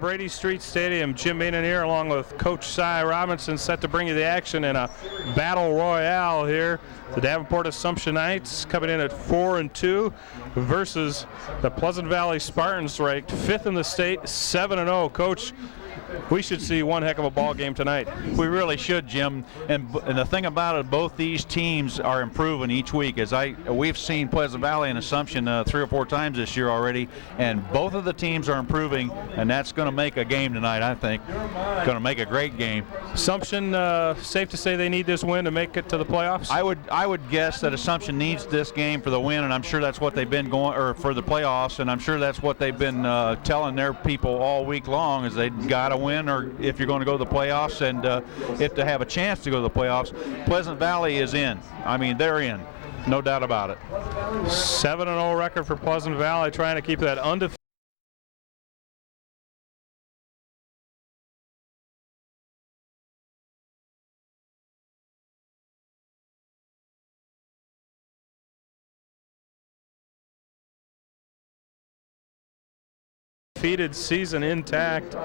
Brady Street Stadium. Jim Meenan here along with Coach Cy Robinson, set to bring you the action in a battle royale here. The Davenport Assumption Knights coming in at 4-2 versus the Pleasant Valley Spartans, ranked 5th in the state, 7-0. Coach, we should see one heck of a ball game tonight. We really should, Jim. And the thing about it, both these teams are improving each week. We've seen Pleasant Valley and Assumption 3 or 4 times this year already, and both of the teams are improving, and that's going to make a game tonight, I think. Going to make a great game. Assumption, safe to say they need this win to make it to the playoffs? I would guess that Assumption needs this game for the win, and I'm sure that's what they've been going, or for the playoffs, and I'm sure that's what they've been telling their people all week long, is they got to win, or if you're going to go to the playoffs, and if to have a chance to go to the playoffs. Pleasant Valley is in. I mean, they're in, no doubt about it. 7-0 record for Pleasant Valley, trying to keep that undefeated. Defeated season intact.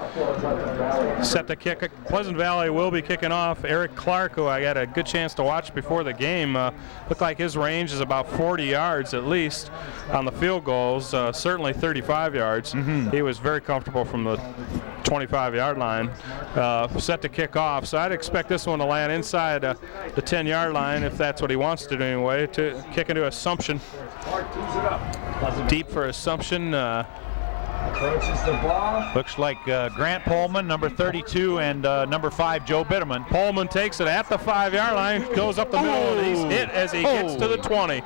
Set to kick. Pleasant Valley will be kicking off. Eric Clark, who I got a good chance to watch before the game, looked like his range is about 40 yards at least on the field goals, certainly 35 yards. He was very comfortable from the 25-yard line. Set to kick off, so I'd expect this one to land inside the 10-yard line, if that's what he wants to do anyway, to kick into Assumption. Deep for Assumption. Approaches the ball. Looks like Grant Pullman, number 32, and number 5, Joe Bitterman. Pullman takes it at the 5-yard line, goes up the middle, and he's hit as he gets to the 20.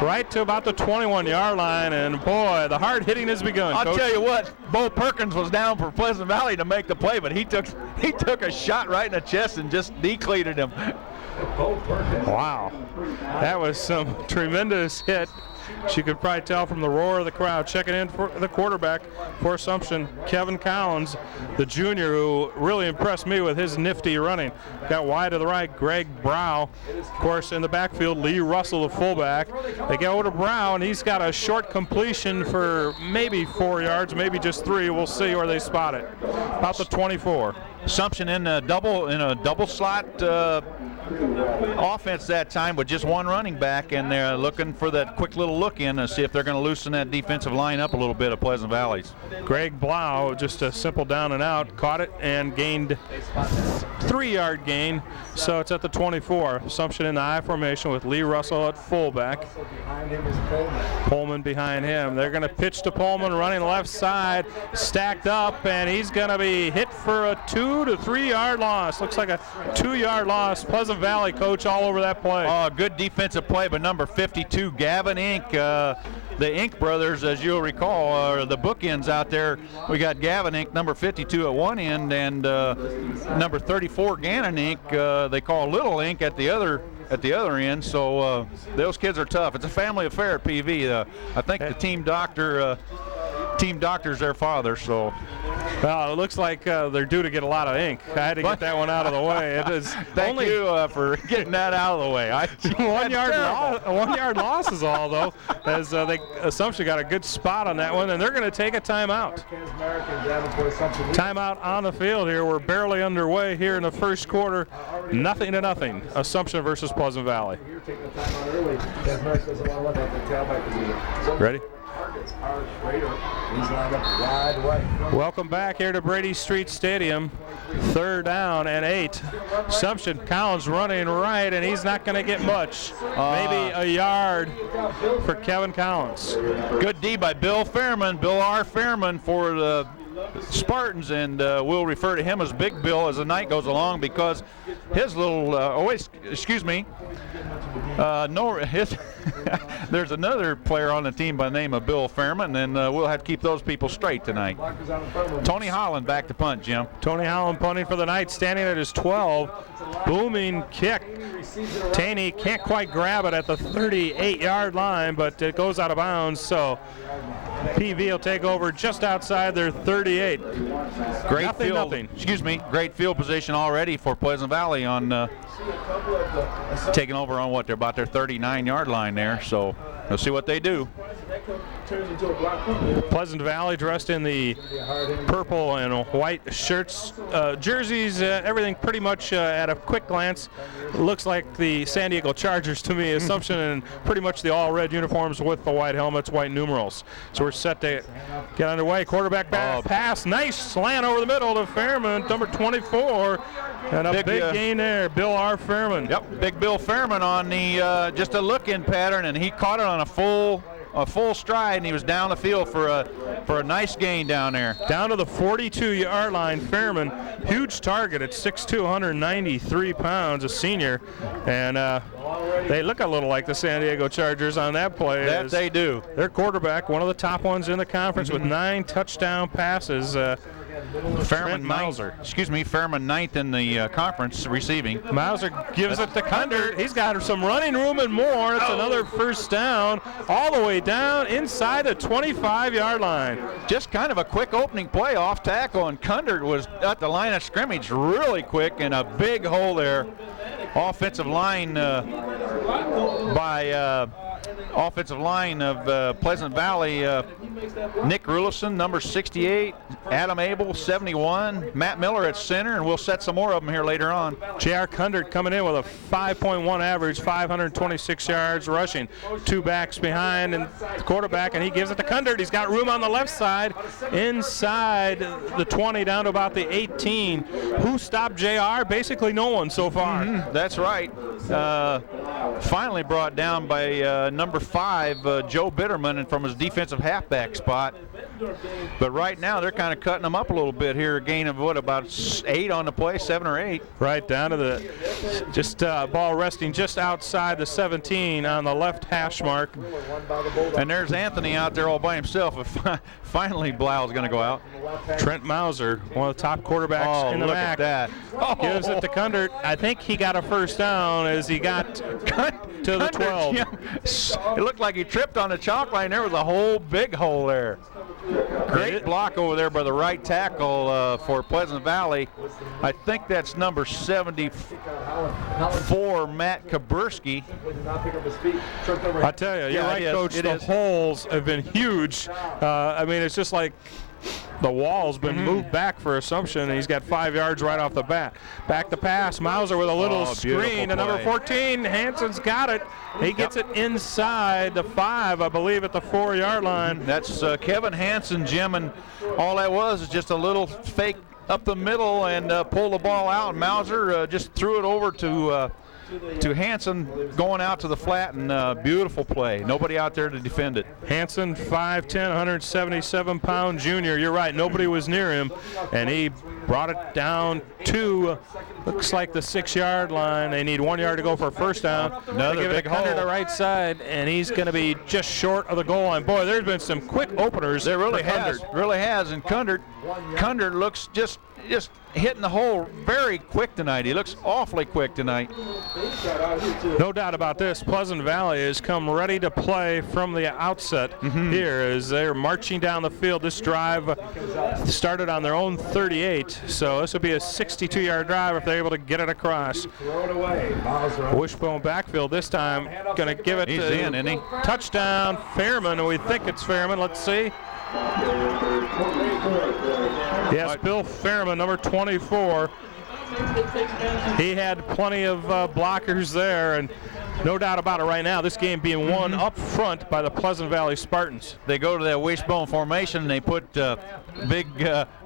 Right to about the 21-yard line, and boy, the hard hitting has begun. I'll Coach. tell you what, Bo Perkins was down for Pleasant Valley to make the play, but he took a shot right in the chest and just decleated him. Wow, that was some tremendous hit. You could probably tell from the roar of the crowd. Checking in for the quarterback for Assumption, Kevin Collins, the junior, who really impressed me with his nifty running. Got wide to the right, Greg Brow. Of course, in the backfield, Lee Russell, the fullback. They go over to Brow, and he's got a short completion for maybe 4 yards, maybe just 3. We'll see where they spot it. About the 24. Assumption in a double slot offense that time with just one running back, and they're looking for that quick little look in to see if they're going to loosen that defensive line up a little bit of Pleasant Valley's. Greg Blau, just a simple down and out, caught it and gained 3-yard gain, so it's at the 24. Assumption in the I formation with Lee Russell at fullback. Pullman behind him. They're going to pitch to Pullman, running left side, stacked up, and he's going to be hit for a 2 to 3 yard loss. Looks like a 2-yard loss. Pleasant Valley, coach, all over that play. Good defensive play by number 52, Gavin Inc. The Inc brothers, as you'll recall, are the bookends out there. We got Gavin Inc., number 52 at one end, and number 34, Gannon Inc., they call Little Inc. at the other end. So those kids are tough. It's a family affair at PV. I think the team doctor's their father, so. Well, it looks like they're due to get a lot of ink. I had to get that one out of the way. It is Thank you for getting that out of the way. 1 yard loss is all, though, as Assumption got a good spot on that one, and they're going to take a timeout. Timeout on the field here. We're barely underway here in the first quarter. 0-0. Assumption versus Pleasant Valley. Ready? Welcome back here to Brady Street Stadium. 3rd down and 8. Assumption, Collins running right, and he's not going to get much. Maybe a yard for Kevin Collins. Good D by Bill Fairman, Bill R. Fairman for the Spartans, and we'll refer to him as Big Bill as the night goes along, because his little, there's another player on the team by the name of Bill Fairman, and we'll have to keep those people straight tonight. Tony Holland back to punt, Jim. Tony Holland punting for the Knights, standing at his 12. Booming kick. Taney can't quite grab it at the 38-yard line, but it goes out of bounds, so PV will take over just outside their 38. Great field position already for Pleasant Valley on taking over on what they're about their 39-yard line there. So we'll see what they do. Pleasant Valley dressed in the purple and white shirts, jerseys, everything pretty much at a quick glance looks like the San Diego Chargers to me. Assumption and pretty much the all-red uniforms with the white helmets, white numerals. So we're set to get underway. Quarterback pass, nice slant over the middle to Fairman, number 24, and a big gain there. Bill R. Fairman. Yep, big Bill Fairman on the just a look-in pattern, and he caught it on a full stride, and he was down the field for a nice gain down there. Down to the 42-yard line. Fairman, huge target at 6'2", 193 pounds, a senior, and they look a little like the San Diego Chargers on that play. That they do. Their quarterback, one of the top ones in the conference, with 9 touchdown passes. Fairman ninth in the conference receiving. Mauser gives it to Kundert. He's got some running room and more. It's another first down all the way down inside the 25-yard line. Just kind of a quick opening play off tackle, and Kundert was at the line of scrimmage really quick, and a big hole there. Offensive line offensive line of Pleasant Valley, Nick Rulifson, number 68, Adam Abel, 71, Matt Miller at center, and we'll set some more of them here later on. J.R. Kundert coming in with a 5.1 average, 526 yards rushing. 2 backs behind and the quarterback, and he gives it to Kundert. He's got room on the left side, inside the 20, down to about the 18. Who stopped J.R.? Basically no one so far. That's right. Finally brought down by number 5, Joe Bitterman, and from his defensive halfback spot. But right now they're kind of cutting them up a little bit here. A gain of what, about 8 on the play, 7 or 8. Right down to the ball resting just outside the 17 on the left hash mark. And there's Anthony out there all by himself. Finally Blau's going to go out. Trent Mauser, one of the top quarterbacks in the MAC. Look at that. Gives it to Kundert. I think he got a first down as he got to the 12. Yeah. It looked like he tripped on the chalk line. There was a whole big hole there. Great block over there by the right tackle for Pleasant Valley. I think that's number 74, Matt Kaburski. I tell you, you're right, Coach. The holes have been huge. I mean, it's just like the wall's been moved back for Assumption, and he's got 5 yards right off the bat. Back to pass. Mauser with a little screen to number 14. Hanson's got it. He gets it inside the 5, I believe, at the 4-yard line. That's Kevin Hanson, Jim, and all that was is just a little fake up the middle and pull the ball out. Mauser just threw it over to Hanson going out to the flat, and beautiful play. Nobody out there to defend it. Hanson, 5'10", 177-pound junior. You're right, nobody was near him, and he brought it down to, looks like the 6-yard line. They need 1 yard to go for a first down. Another big hole to the right side, and he's going to be just short of the goal line. Boy, there's been some quick openers. There really has, and Kundert looks just hitting the hole very quick tonight. He looks awfully quick tonight. No doubt about this. Pleasant Valley has come ready to play from the outset here as they're marching down the field. This drive started on their own 38, so this will be a 62-yard drive if they're able to get it across. Wishbone backfield this time. Going to give it to touchdown Fairman. We think it's Fairman. Let's see. Yes, Bill Fairman, number 24. He had plenty of blockers there, and no doubt about it right now, this game being won up front by the Pleasant Valley Spartans. They go to that wishbone formation, and they put big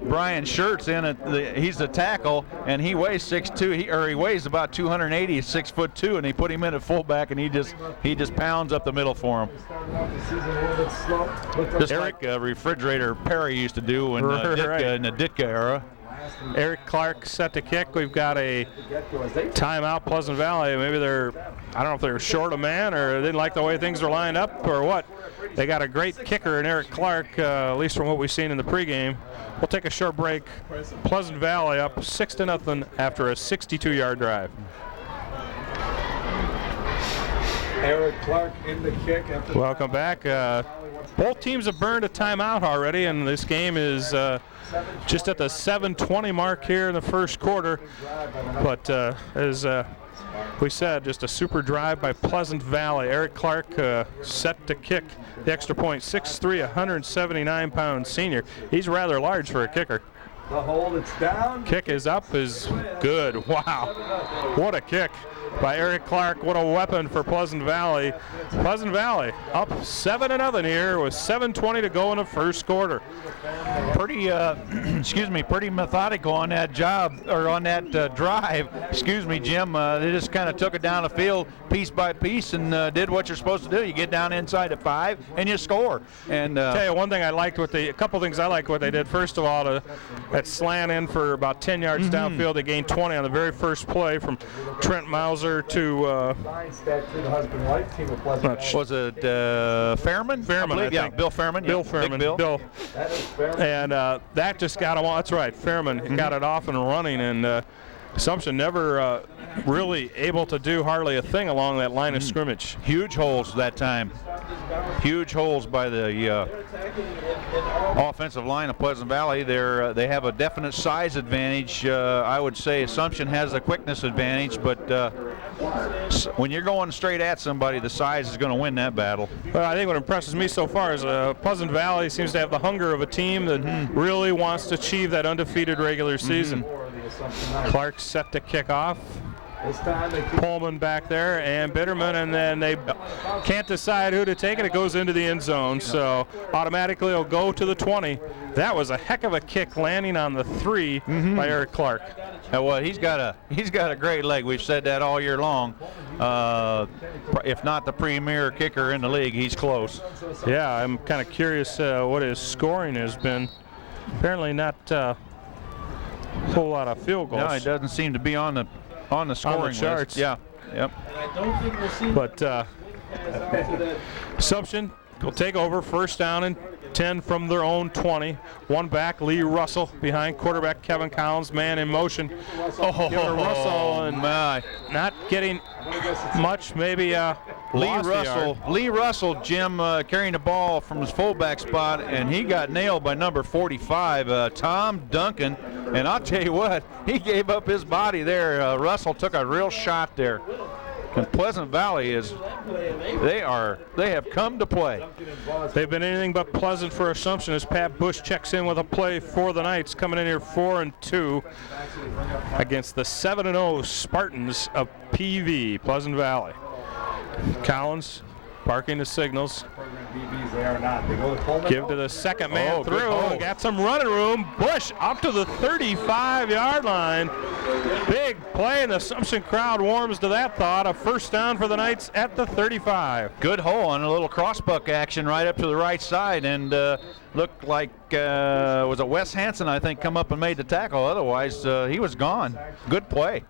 Brian Schertz in it. He's the tackle, and he weighs 6'2". He weighs about 280, 6'2", and they put him in at fullback, and he just pounds up the middle for him. Just like Refrigerator Perry used to do in the Ditka era. Eric Clark set to kick. We've got a timeout, Pleasant Valley. Maybe I don't know if they're short a man or they didn't like the way things are lined up or what. They got a great kicker in Eric Clark, at least from what we've seen in the pregame. We'll take a short break. Pleasant Valley up 6-0 after a 62-yard drive. Eric Clark in the kick. Welcome back. Both teams have burned a timeout already, and this game is just at the 7:20 mark here in the first quarter. But as we said just a super drive by Pleasant Valley. Eric Clark set to kick the extra point. 6'3", 179-pound senior. He's rather large for a kicker. The hold, it's down. Kick is up, is good. Wow, what a kick by Eric Clark. What a weapon for Pleasant Valley. Pleasant Valley up 7-0 here with 7:20 to go in the first quarter. Pretty, excuse me, pretty methodical on that job, or on that drive. Excuse me, Jim. They just kind of took it down the field piece by piece and did what you're supposed to do. You get down inside at 5 and you score. And tell you one thing I liked a couple things I liked what they did. First of all, that slant in for about 10 yards downfield, they gained 20 on the very first play from Trent Mauser to was it Fairman? Fairman, I yeah, think. Bill Fairman. Bill yeah, Fairman. Bill. And that just got him. That's right, Fairman got it off and running, and Assumption never really able to do hardly a thing along that line of scrimmage. Huge holes that time. Huge holes by the offensive line of Pleasant Valley. They have a definite size advantage. I would say Assumption has a quickness advantage, but when you're going straight at somebody, the size is going to win that battle. Well, I think what impresses me so far is Pleasant Valley seems to have the hunger of a team that really wants to achieve that undefeated regular season. Clark set to kick off. Pullman back there and Bitterman, and then they can't decide who to take it. It goes into the end zone, so automatically it'll go to the 20. That was a heck of a kick landing on the 3 by Eric Clark. Well, he's got a great leg. We've said that all year long. If not the premier kicker in the league, he's close. Yeah, I'm kind of curious what his scoring has been. Apparently not a whole lot of field goals. No, he doesn't seem to be on the scoring charts. list. Yeah, yep. But Assumption will take over, first down and 10 from their own 20. One back, Lee Russell behind quarterback Kevin Collins, man in motion. Russell and not getting much, maybe Lee Russell, Jim, carrying the ball from his fullback spot, and he got nailed by number 45, Tom Duncan. And I'll tell you what, he gave up his body there. Russell took a real shot there. And Pleasant Valley they have come to play. They've been anything but pleasant for Assumption as Pat Bush checks in with a play for the Knights, coming in here 4-2 against the 7-0 Spartans of PV, Pleasant Valley. Collins barking the signals. Give to the second man through. Got some running room. Bush up to the 35-yard line. Big play, and the Assumption crowd warms to that thought. A first down for the Knights at the 35. Good hole on a little crossbuck action right up to the right side, and looked like was it Wes Hansen, I think, come up and made the tackle. Otherwise, he was gone. Good play.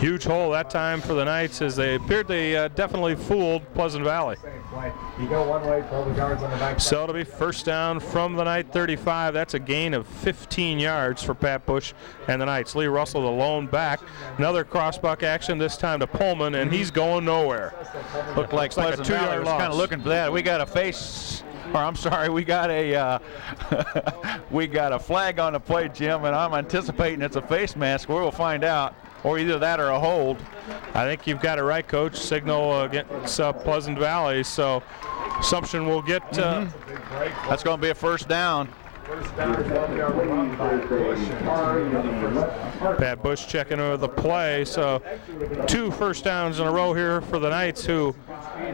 Huge hole that time for the Knights as they appeared they definitely fooled Pleasant Valley. So it'll be first down from the Knight 35. That's a gain of 15 yards for Pat Bush and the Knights. Lee Russell, the lone back. Another crossbuck action, this time to Pullman, and he's going nowhere. Looked like Pleasant Valley was kind of looking for that. We got a face. Or I'm sorry, we got a we got a flag on the play, Jim, and I'm anticipating it's a face mask. We'll find out, or either that or a hold. I think you've got it right, Coach. Signal against Pleasant Valley, so Assumption will get. That's going to be a first down. Pat Bush checking over the play, so 2 first downs in a row here for the Knights, who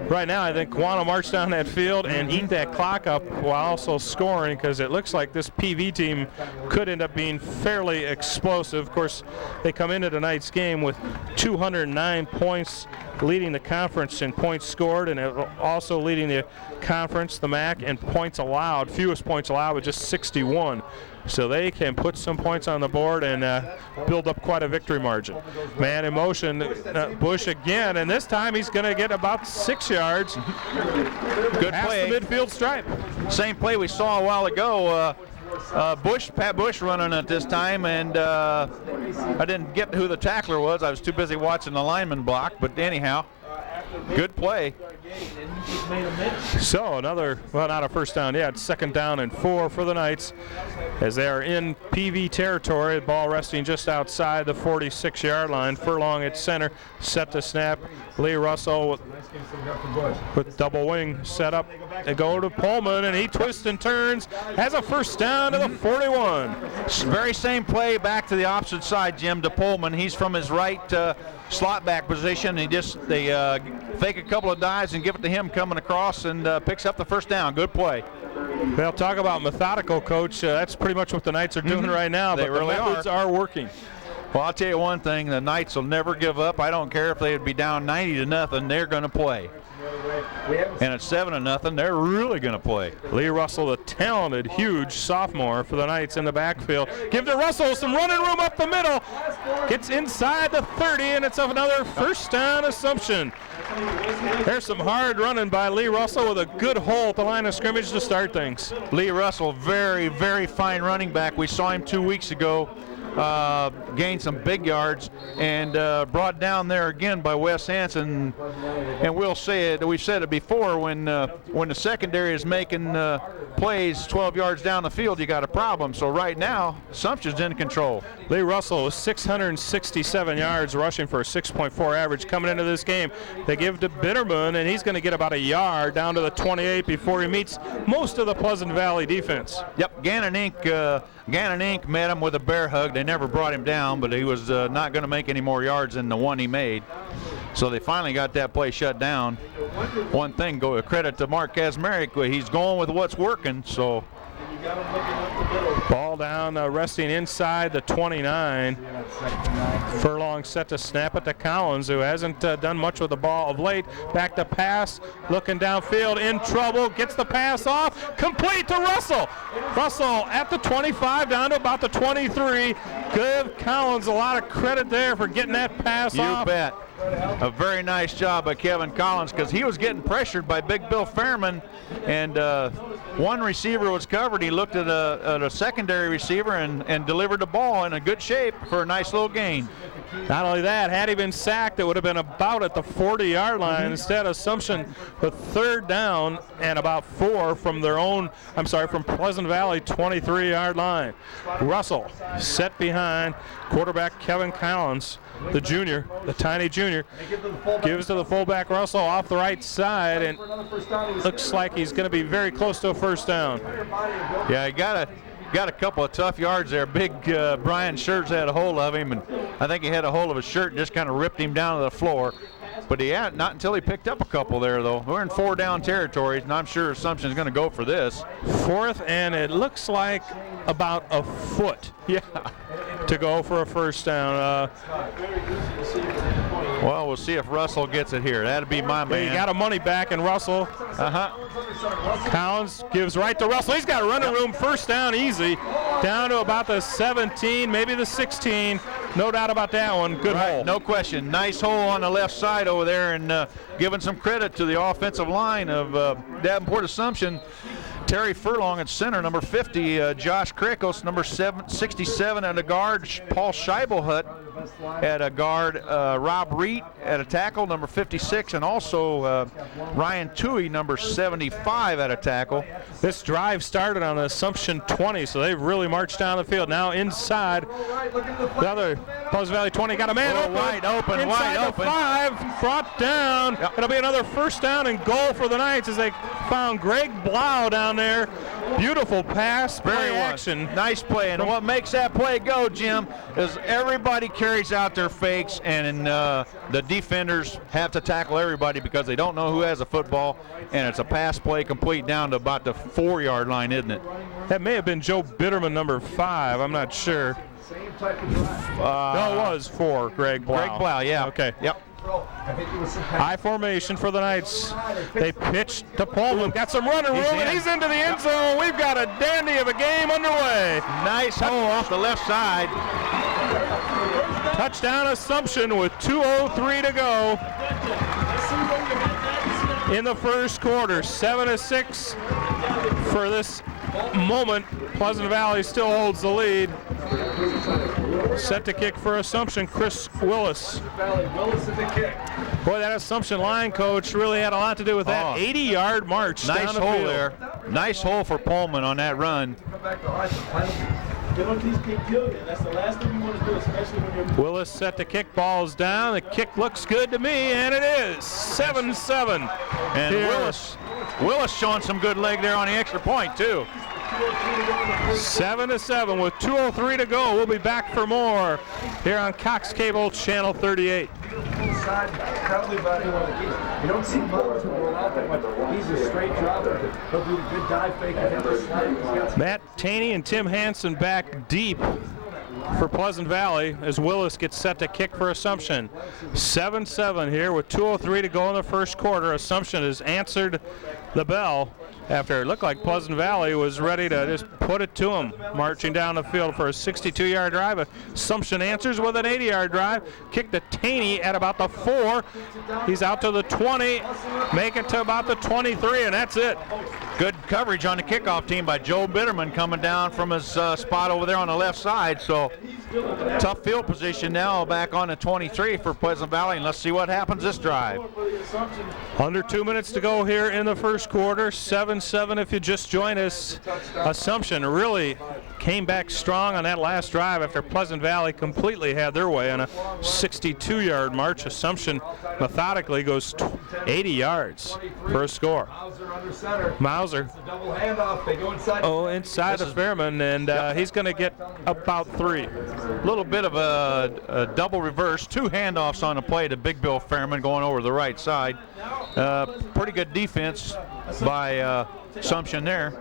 right now I think want to march down that field and eat that clock up while also scoring, because it looks like this PV team could end up being fairly explosive. Of course, they come into tonight's game with 209 points, leading the conference in points scored, and also leading the conference, the MAC, in points allowed, fewest points allowed with just 61. So they can put some points on the board and build up quite a victory margin. Man in motion, Bush again, and this time he's going to get about 6 yards. Good past play. The midfield stripe. Same play we saw a while ago. Pat Bush running it this time, and I didn't get who the tackler was. I was too busy watching the lineman block, but anyhow. Good play. So another, well, not a first down yet, second down and 4 for the Knights as they are in PV territory. Ball resting just outside the 46-yard line. Furlong at center, set to snap. Lee Russell with double wing set up. They go to Pullman, and he twists and turns, has a first down to the 41. Very same play back to the opposite side, Jim, to Pullman. He's from his right slot back position. They fake a couple of dives and give it to him coming across, and picks up the first down. Good play. They'll talk about methodical, Coach. That's pretty much what the Knights are doing right now. They but really the methods are working. Well, I'll tell you one thing, the Knights will never give up. I don't care if they would be down 90-0, they're going to play. And at 7-0, they're really going to play. Lee Russell, the talented, huge sophomore for the Knights in the backfield. Give to Russell some running room up the middle. Gets inside the 30, and it's another first down Assumption. There's some hard running by Lee Russell with a good hole at the line of scrimmage to start things. Lee Russell, very, very fine running back. We saw him 2 weeks ago. Gained some big yards and brought down there again by Wes Hansen. And we'll say it, we've said it before, when the secondary is making plays 12 yards down the field, you got a problem. So right now, Assumption's in control. Lee Russell with 667 yards, rushing for a 6.4 average coming into this game. They give to Bitterman, and he's going to get about a yard down to the 28 before he meets most of the Pleasant Valley defense. Yep, Gannon Inc. met him with a bear hug. They never brought him down, but he was not going to make any more yards than the one he made. So they finally got that play shut down. One thing, go credit to Mark Kazmarek. He's going with what's working. So ball down, resting inside the 29. Furlong set to snap it to Collins, who hasn't done much with the ball of late. Back to pass, looking downfield, in trouble, gets the pass off, complete to Russell. Russell at the 25, down to about the 23. Give Collins a lot of credit there for getting that pass off. You bet. A very nice job by Kevin Collins, because he was getting pressured by Big Bill Fairman, and one receiver was covered. He looked at a secondary receiver and delivered the ball in a good shape for a nice little gain. Not only that, had he been sacked, it would have been about at the 40-yard line. Instead, Assumption with third down and about 4 from from Pleasant Valley 23-yard line. Russell set behind quarterback Kevin Collins, the junior, the tiny junior, gives to the fullback Russell off the right side, and looks like he's going to be very close to a first down. Yeah, he got a couple of tough yards there. Big Brian Schertz had a hold of him, and I think he had a hold of his shirt and just kind of ripped him down to the floor. But he had not until he picked up a couple there, though. We're in 4-down territories, and I'm sure Assumption's going to go for this. Fourth, and it looks like about a foot. Yeah. To go for a first down. Well, we'll see if Russell gets it here. That'd be my man. He got a money back, and Russell. Collins gives right to Russell. He's got a running room, first down easy. Down to about the 17, maybe the 16. No doubt about that one. Good hole. No question. Nice hole on the left side over there, and giving some credit to the offensive line of Davenport Assumption. Terry Furlong at center, number 50. Josh Krikos, number 67 at a guard. Paul Scheibelhut at a guard. Rob Reed at a tackle, number 56. And also Ryan Toohey, number 75 at a tackle. This drive started on the Assumption 20, so they've really marched down the field. Now inside, the other Pleasant Valley 20 got a man open. Wide open, inside wide open. 5, brought down. Yep. It'll be another first down and goal for the Knights as they found Greg Blau down there. Beautiful pass, play action. Nice play, and what makes that play go, Jim, is everybody carries out their fakes, and the defenders have to tackle everybody because they don't know who has a football, and it's a pass play complete down to about the 4-yard line, isn't it? That may have been Joe Bitterman, number 5. I'm not sure. No, it was 4, Greg Blau. Greg Blau, yeah. Okay. Yep. High formation for the Knights. They pitch to Pullman. Got some running room, and he's into the end zone. We've got a dandy of a game underway. Nice hole off the left side. Touchdown Assumption with 2:03 to go in the first quarter. 7-6 for this moment. Pleasant Valley still holds the lead. Set to kick for Assumption, Chris Willis. Willis is the kick. Boy, that Assumption line coach really had a lot to do with that 80-yard march Nice down the hole field. there. Nice hole for Pullman on that run. That's the last thing you want to do, especially when you're... Willis set to kick, balls down. The kick looks good to me, and it is 7-7. And Here. Willis showing some good leg there on the extra point, too. 7-7 with 2:03 to go. We'll be back for more here on Cox Cable Channel 38. You don't see Mullins roll out that much. He's a straight dropper. He'll do a good dive fake and hit the slide. Matt Taney and Tim Hansen back deep for Pleasant Valley as Willis gets set to kick for Assumption. 7-7 here with 2:03 to go in the first quarter. Assumption has answered the bell after it looked like Pleasant Valley was ready to just put it to him, marching down the field for a 62-yard drive. Assumption answers with an 80-yard drive. Kick to Taney at about the 4. He's out to the 20, make it to about the 23, and that's it. Good coverage on the kickoff team by Joe Bitterman coming down from his spot over there on the left side. So tough field position now back on the 23 for Pleasant Valley, and let's see what happens this drive. Under 2 minutes to go here in the first quarter. 7-7 if you just join us. Assumption really came back strong on that last drive after Pleasant Valley completely had their way on a 62-yard march. Assumption methodically goes 80 yards for a score. Mauser. Inside the Fairman, and he's going to get about 3. A little bit of a double reverse, 2 handoffs on the play to Big Bill Fairman going over the right side. Pretty good defense by Assumption there.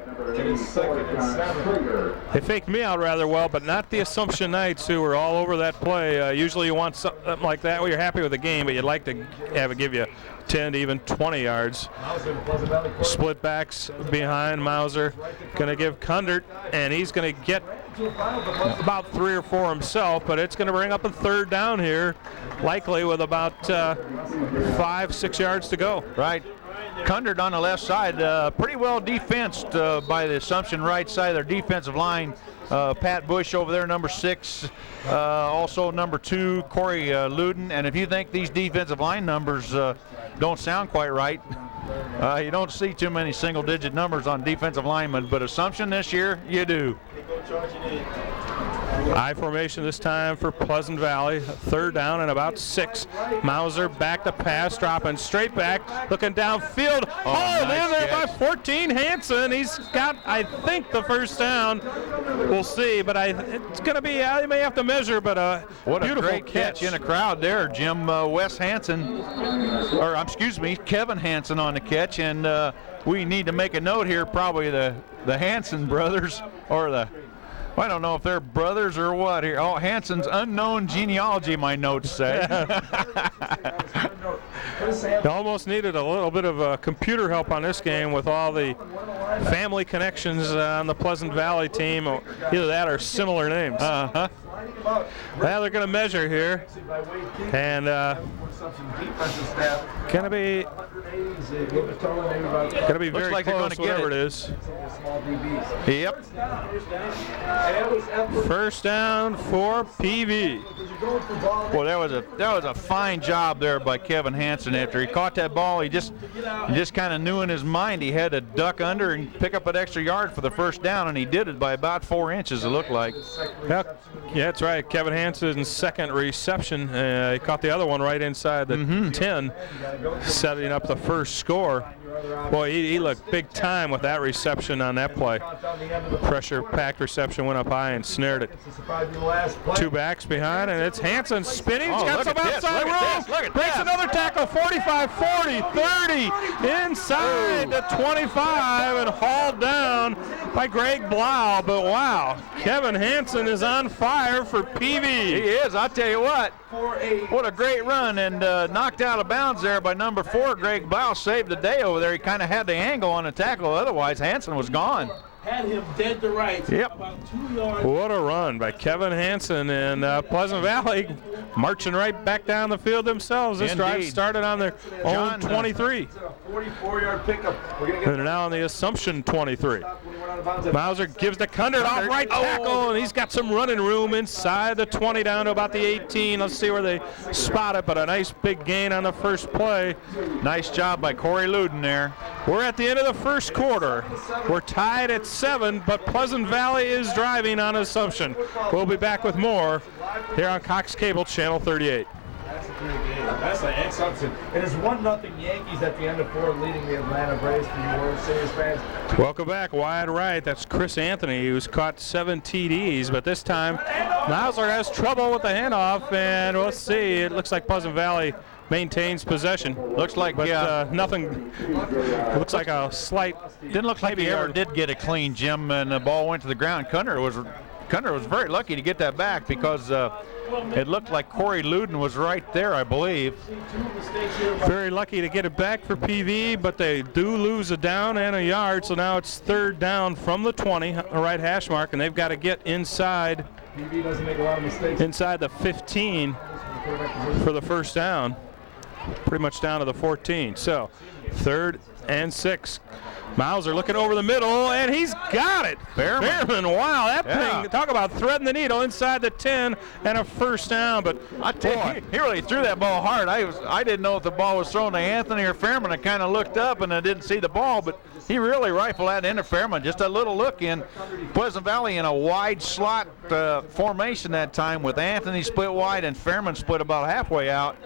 They faked me out rather well, but not the Assumption Knights, who were all over that play. Usually you want something like that where you're happy with the game, but you'd like to have it give you 10 to even 20 yards. Split backs behind Mauser. Going to give Kundert, and he's going to get about 3 or 4 himself, but it's going to bring up a third down here, likely with about 5-6 yards to go. Right. Kundert on the left side, pretty well defensed by the Assumption right side of their defensive line. Pat Bush over there, number 6. Also number 2, Corey Luden. And if you think these defensive line numbers don't sound quite right, you don't see too many single-digit numbers on defensive linemen, but Assumption this year, you do. I formation this time for Pleasant Valley. Third down and about 6. Mauser back to pass, dropping straight back, looking downfield. Hauled in there by 14. Hansen. He's got, I think, the first down. We'll see, but it's going to be, you may have to measure, but what a beautiful great catch in the crowd there, Jim. Wes Hansen, or excuse me, Kevin Hansen on the catch, and we need to make a note here, probably the Hansen brothers, or the, I don't know if they're brothers or what here. Oh, Hansen's unknown genealogy, my notes say. You almost needed a little bit of computer help on this game with all the family connections on the Pleasant Valley team. Either that or similar names. Uh-huh. Well, they're going to measure here, and going to be very like close, whatever it is. Yep. First down for PV. Well, that was a fine job there by Kevin Hansen. After he caught that ball, he just kind of knew in his mind he had to duck under and pick up an extra yard for the first down, and he did it by about 4 inches, it looked like. Yeah, that's right. Kevin Hansen's second reception. He caught the other one right inside the 10, setting up the first score. Boy, he looked big time with that reception on that play. Pressure-packed reception went up high and snared it. 2 backs behind, and it's Hansen spinning. He's got some outside room. Breaks another tackle, 45, 40, 30, inside the 25, and hauled down by Greg Blau. But wow, Kevin Hansen is on fire for PV. He is, I'll tell you what. What a great run, and knocked out of bounds there by number 4. Greg Blau saved the day over there. He kind of had the angle on the tackle. Otherwise, Hansen was gone. Had him dead to rights. Yep. About 2 yards. What a run by Kevin Hansen, and Pleasant Valley marching right back down the field themselves. This drive started on their own 23. 44-yard pickup. And they're now on the Assumption 23. Mauser gives the Kundert off right tackle, and he's got some running room inside the 20 down to about the 18. Let's see where they spot it, but a nice big gain on the first play. Nice job by Corey Luden there. We're at the end of the first quarter. We're tied at 7, but Pleasant Valley is driving on Assumption. We'll be back with more here on Cox Cable Channel 38. That's an Assumption. It is 1-0 Yankees at the end of 4, leading the Atlanta Braves for you World Series fans. Welcome back. Wide right. That's Chris Anthony, who's caught 7 TDs, but this time Mauser has trouble with the handoff, and let's see. It looks like Pleasant Valley maintains possession. Looks like, but nothing. Looks like a slight. Didn't look like he ever did get it clean, Jim, and the ball went to the ground. Kundert was very lucky to get that back because it looked like Corey Luden was right there, I believe. Very lucky to get it back for PV, but they do lose a down and a yard, so now it's 3rd down from the 20, right hash mark, and they've got to get inside. PV doesn't make a lot of mistakes. Inside the 15 for the first down. Pretty much down to the 14. So 3rd and 6. Mauser looking over the middle, and he's got it. Behrman, wow, that thing, talk about threading the needle inside the 10 and a first down. But I tell you, he really threw that ball hard. I didn't know if the ball was thrown to Anthony or Fairman. I kind of looked up and I didn't see the ball, but he really rifled that into Fairman. Just a little look in. Pleasant Valley in a wide slot formation that time with Anthony split wide and Fairman split about halfway out.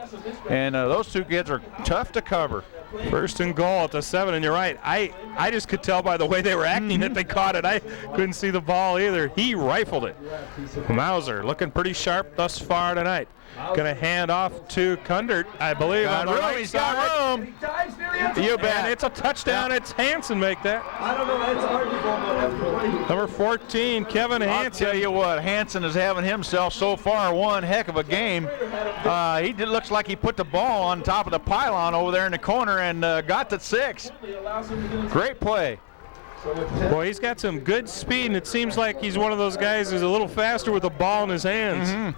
And those two kids are tough to cover. 1st and goal at the 7, and you're right. I just could tell by the way they were acting that they caught it. I couldn't see the ball either. He rifled it. Mauser looking pretty sharp thus far tonight. Going to hand off to Kundert, I believe. On the right He's side. got room. You bet. And it's a touchdown. It's Hansen make that. I don't know. That's arguable. Number 14, Kevin Hansen. I'll tell you what, Hansen is having himself so far one heck of a game. Looks like he put the ball on top of the pylon over there in the corner and got to 6. Great play. Boy, he's got some good speed, and it seems like he's one of those guys who's a little faster with the ball in his hands.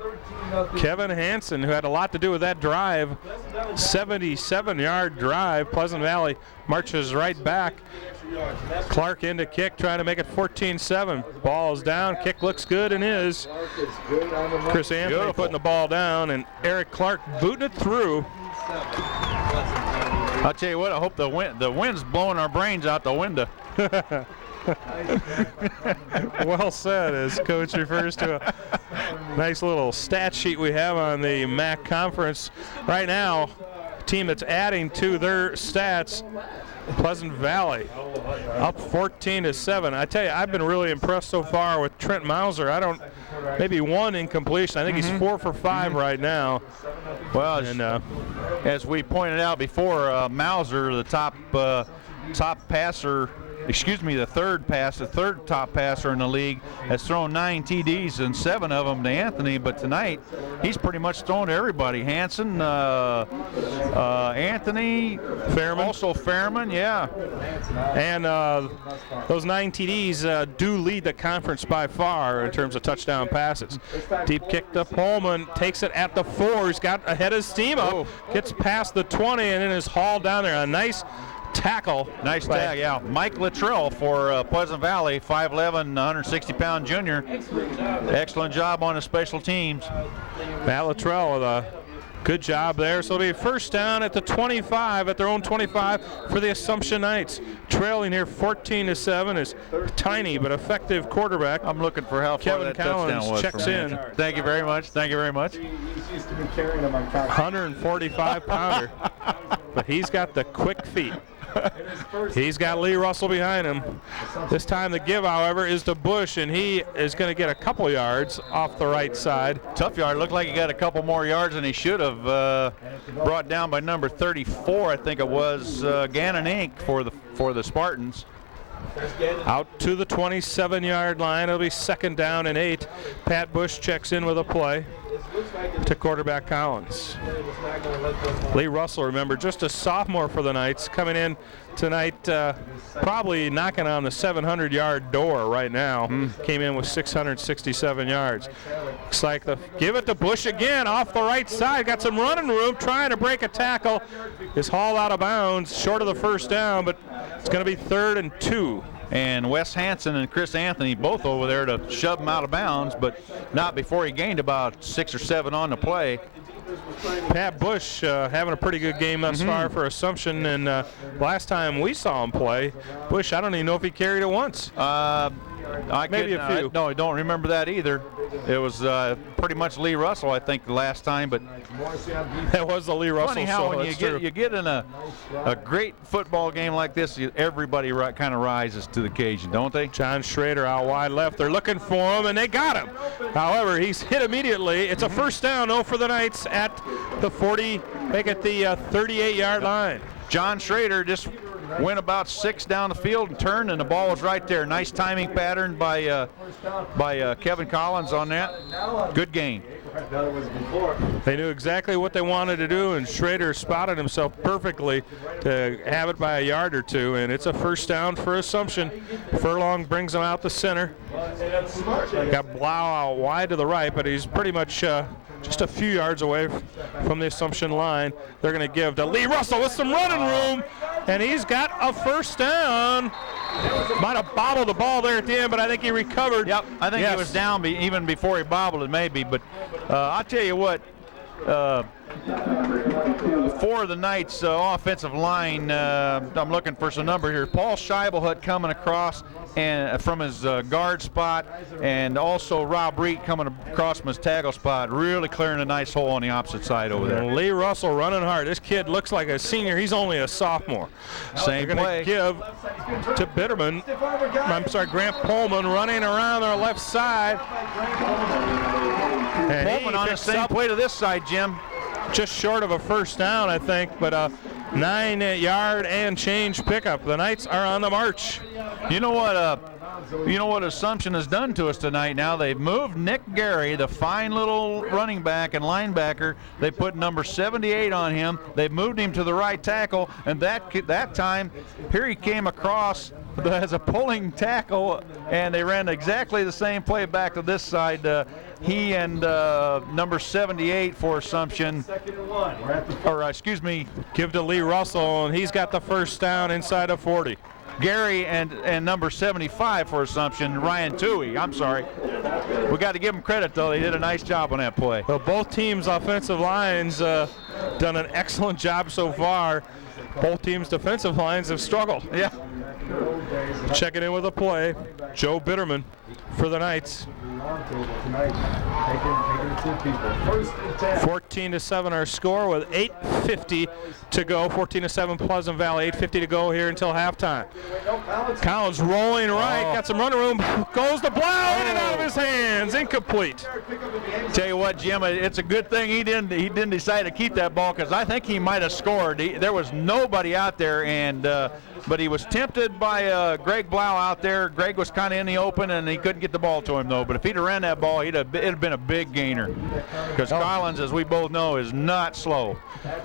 Kevin Hansen, who had a lot to do with that drive, 77-yard drive. Pleasant Valley marches right back. Clark into kick, trying to make it 14-7. Ball is down, kick looks good and is. Chris Anthony putting the ball down, and Eric Clark booting it through. I'll tell you what, I hope the wind's blowing our brains out the window. Well said, as Coach refers to a nice little stat sheet we have on the MAC conference. Right now, team that's adding to their stats, Pleasant Valley, up 14-7. I tell you, I've been really impressed so far with Trent Mauser. Maybe 1 incompletion. I think he's 4 for 5 right now. Well, as we pointed out before, Mauser, the top passer, the third top passer in the league, has thrown 9 TDs and 7 of them to Anthony. But tonight, he's pretty much thrown to everybody. Hansen, Anthony, also Fairman, yeah. And those 9 TDs do lead the conference by far in terms of touchdown passes. Deep kick to Pullman, takes it at the 4. He's got ahead of steam up, gets past the 20, and then is hauled down there. A nice tackle. Nice tag, yeah. Mike Luttrell for Pleasant Valley, 5'11", 160-pound junior. Excellent job on the special teams. Matt Luttrell with a good job there. So it'll be first down at the 25, at their own 25 for the Assumption Knights. Trailing here 14-7 is tiny but effective quarterback. I'm looking for how Kevin far that touchdown Collins was. checks in. Thank you very much. Thank you very much. 145-pounder, but he's got the quick feet. He's got Lee Russell behind him. This time the give, however, is to Bush, and he is going to get a couple yards off the right side. Tough yard. Looked like he got a couple more yards than he should have. Brought down by number 34, I think it was, Gannon Inc. for the Spartans. Out to the 27-yard line. It'll be 2nd down and 8. Pat Bush checks in with a play to quarterback Collins. Lee Russell, remember, just a sophomore for the Knights, coming in tonight, probably knocking on the 700-yard door right now. Came in with 667 yards. Looks like give it to Bush again off the right side. Got some running room, trying to break a tackle. Is hauled out of bounds, short of the first down, but it's going to be 3rd and 2. and Wes Hansen and Chris Anthony both over there to shove him out of bounds, but not before he gained about 6 or 7 on the play. Pat Bush having a pretty good game thus far for Assumption, and last time we saw him play, Bush, I don't even know if he carried it once. Maybe a few. No, I don't remember that either. It was pretty much Lee Russell, I think, the last time. But that was the Lee Russell funny how show. when you get in a great football game like this, everybody kind of rises to the occasion, don't they? John Schrader out wide left. They're looking for him, and they got him. However, he's hit immediately. It's a first down, though, for the Knights at the 40, make it the 38-yard line. John Schrader just went about 6 down the field and turned, and the ball was right there. Nice timing pattern by Kevin Collins on that. Good gain. They knew exactly what they wanted to do, and Schrader spotted himself perfectly to have it by a yard or two, and it's a first down for Assumption. Furlong brings him out the center. Got Blau out wide to the right, but he's pretty much just a few yards away from the Assumption line. They're going to give to Lee Russell with some running room, and he's got a first down. Might have bobbled the ball there at the end, but I think he recovered. Yep, I think he was down even before he bobbled it maybe, but I'll tell you what, for the Knights offensive line, I'm looking for some number here. Paul Scheibelhut coming across and from his guard spot, and also Rob Reed coming across from his tackle spot, really clearing a nice hole on the opposite side over there. Lee Russell running hard. This kid looks like a senior. He's only a sophomore. Same They're play. Give to Grant Pullman running around our left side. And Pullman on the same play to this side, Jim. Just short of a first down, I think, but a 9-yard and change pickup. The Knights are on the march. You know what Assumption has done to us tonight now? They've moved Nick Gary, the fine little running back and linebacker. They put number 78 on him. They've moved him to the right tackle, and that time, here he came across as a pulling tackle, and they ran exactly the same play back to this side. He and number 78 for Assumption, give to Lee Russell, and he's got the first down inside of 40. Gary and number 75 for Assumption, Ryan Toohey. I'm sorry. We got to give them credit, though. They did a nice job on that play. Well, both teams' offensive lines done an excellent job so far. Both teams' defensive lines have struggled. Yeah. Checking in with a play, Joe Bitterman for the Knights. 14-7 our score with 8:50 to go. 14-7 Pleasant Valley. 8:50 to go here until halftime. Collins rolling right, got some running room. Goes to Blau, in and out of his hands, incomplete. Tell you what, Jim, it's a good thing he didn't decide to keep that ball, because I think he might have scored. There was nobody out there, and but he was tempted by Greg Blau out there. Greg was kind of in the open, and he couldn't get the ball to him, though. But if he'd have ran that ball, it'd have been a big gainer, because Collins, as we both know, is not slow.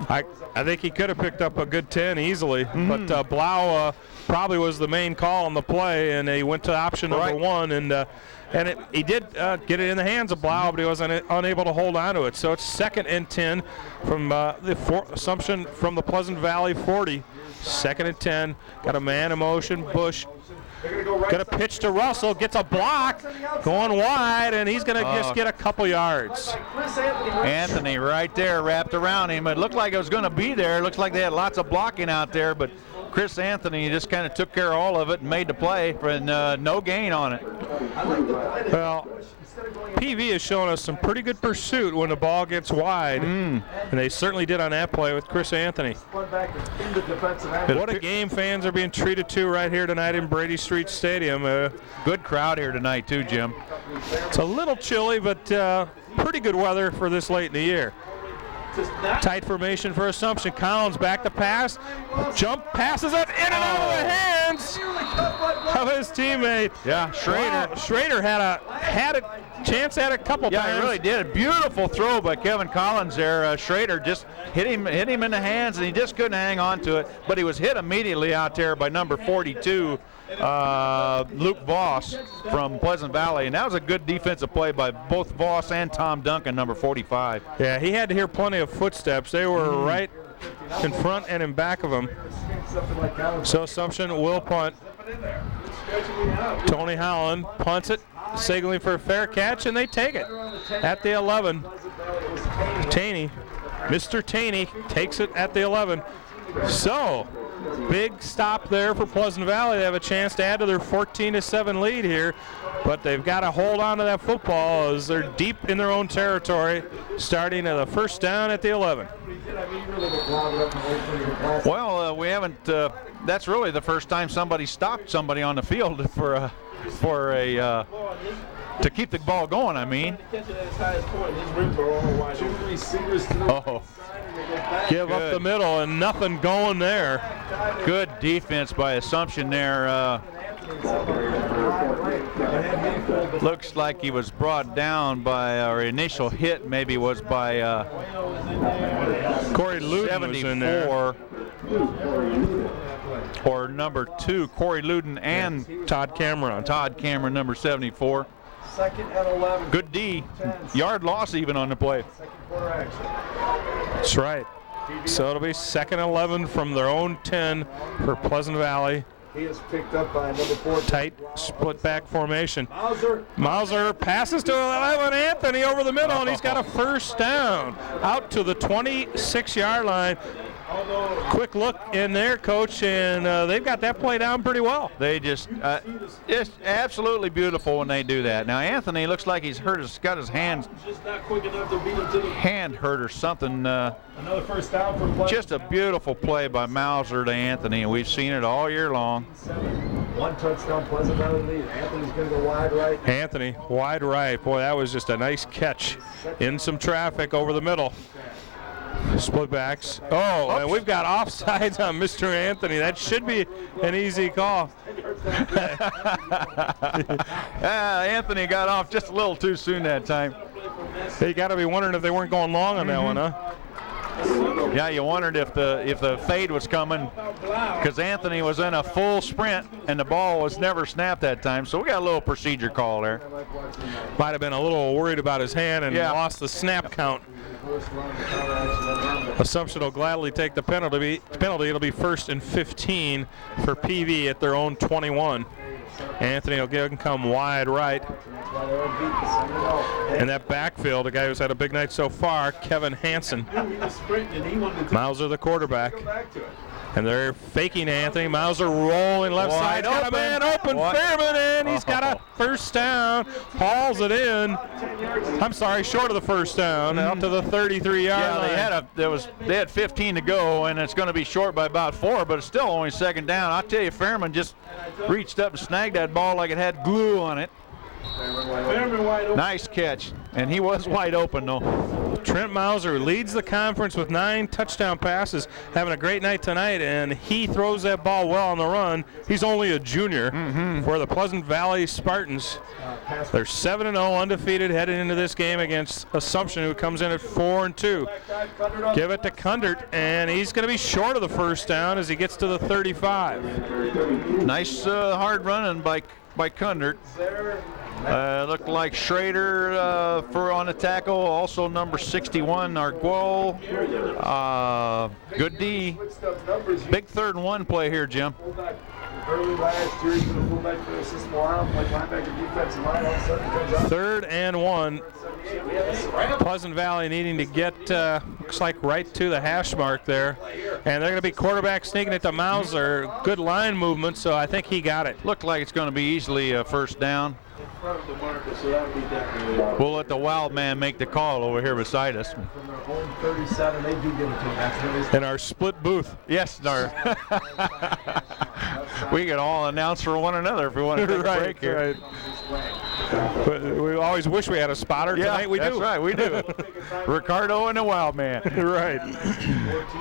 I think he could have picked up a good 10 easily, but Blau probably was the main call on the play, and he went to option number 1, and he did get it in the hands of Blau, but he was unable to hold on to it. So it's 2nd and 10 from Assumption from the Pleasant Valley 40. 2nd and 10. Got a man in motion. Bush got a pitch to Russell. Gets a block. Going wide, and he's going to just get a couple yards. Anthony right there wrapped around him. It looked like it was going to be there. It looks like they had lots of blocking out there, but Chris Anthony just kind of took care of all of it and made the play, and no gain on it. Well, PV has shown us some pretty good pursuit when the ball gets wide, and they certainly did on that play with Chris Anthony. What a game fans are being treated to right here tonight in Brady Street Stadium. Good crowd here tonight too, Jim. It's a little chilly, but pretty good weather for this late in the year. Tight formation for Assumption. Collins back to pass. Jump, passes it in and out of the hands of his teammate. Yeah, Schrader. Wow. Schrader had a chance at a couple times. Yeah, he really did. A beautiful throw by Kevin Collins there. Schrader just hit him in the hands, and he just couldn't hang on to it. But he was hit immediately out there by number 42, Luke Voss from Pleasant Valley, and that was a good defensive play by both Voss and Tom Duncan, number 45. Yeah, he had to hear plenty of footsteps. They were right in front and in back of him. So Assumption will punt. Tony Holland punts it, signaling for a fair catch, and they take it at the 11. Taney, Mr. Taney takes it at the 11. So, big stop there for Pleasant Valley. They have a chance to add to their 14-7 lead here, but they've got to hold on to that football as they're deep in their own territory, starting at the first down at the 11. Well, we haven't. That's really the first time somebody stopped somebody on the field for to keep the ball going. I mean. Oh. Give up the middle and nothing going there. Good defense by Assumption there. Looks like he was brought down by, our initial hit maybe was by Corey Luden was in there. Or number 2, Corey Luden and Todd Cameron. Todd Cameron, number 74. Second and 11. Good D. Yard loss even on the play. Second quarter action. That's right. So it'll be second and 11 from their own 10 for Pleasant Valley. He is picked up by number 4. Tight split back formation. Mauser. Mauser passes to 11 Anthony over the middle, and he's got a first down out to the 26-yard line. Quick look in there, Coach, and they've got that play down pretty well. They just absolutely beautiful when they do that. Now Anthony looks like he's got his hand hurt or something. Another first down for Pleasant. Just a beautiful play by Mauser to Anthony, and we've seen it all year long. 1 touchdown, Pleasant Valley lead. Anthony's going to go wide right. Anthony, wide right. Boy, that was just a nice catch in some traffic over the middle. Split backs. Oh, and we've got offsides on Mr. Anthony. That should be an easy call. Anthony got off just a little too soon that time. You got to be wondering if they weren't going long on that one, huh? Yeah, you wondered if the fade was coming, because Anthony was in a full sprint and the ball was never snapped that time. So we got a little procedure call there. Might have been a little worried about his hand and lost the snap count. Assumption will gladly take the penalty. It'll be 1st and 15 for PV at their own 21. Anthony will come wide right. In that backfield, a guy who's had a big night so far, Kevin Hansen. Mauser, the quarterback. And they're faking Anthony. Mauser rolling left side. Got a man open. Fairman, and he's got a first down. Hauls it in. I'm sorry, short of the first down, out to the 33-yard line. Yeah, they had 15 to go, and it's going to be short by about 4, but it's still only second down. I'll tell you, Fairman just reached up and snagged that ball like it had glue on it. Nice catch, and he was wide open though. Trent Mauser leads the conference with 9 touchdown passes, having a great night tonight, and he throws that ball well on the run. He's only a junior for the Pleasant Valley Spartans. They're 7-0 undefeated heading into this game against Assumption, who comes in at 4-2. Give it to Kundert, and he's going to be short of the first down as he gets to the 35. Nice hard running by Kundert. Looked like Schrader for on the tackle, also number 61, Arguel. Good D. Big 3rd and 1 play here, Jim. Early last year, he's been a fullback for the system a while, played linebacker, defensive line, all of a sudden he comes out. 3rd and 1. Pleasant Valley needing to get, looks like right to the hash mark there. And they're going to be quarterback sneaking it to Mauser. Good line movement, so I think he got it. Looked like it's going to be easily a first down. We'll let the wild man make the call over here beside us. From their own 37, they do give it to him. In our split booth. Yes, we could all announce for one another if we want to take a break here. Right. But we always wish we had a spotter. Tonight we do. That's right, we do. Ricardo and the wild man. Right.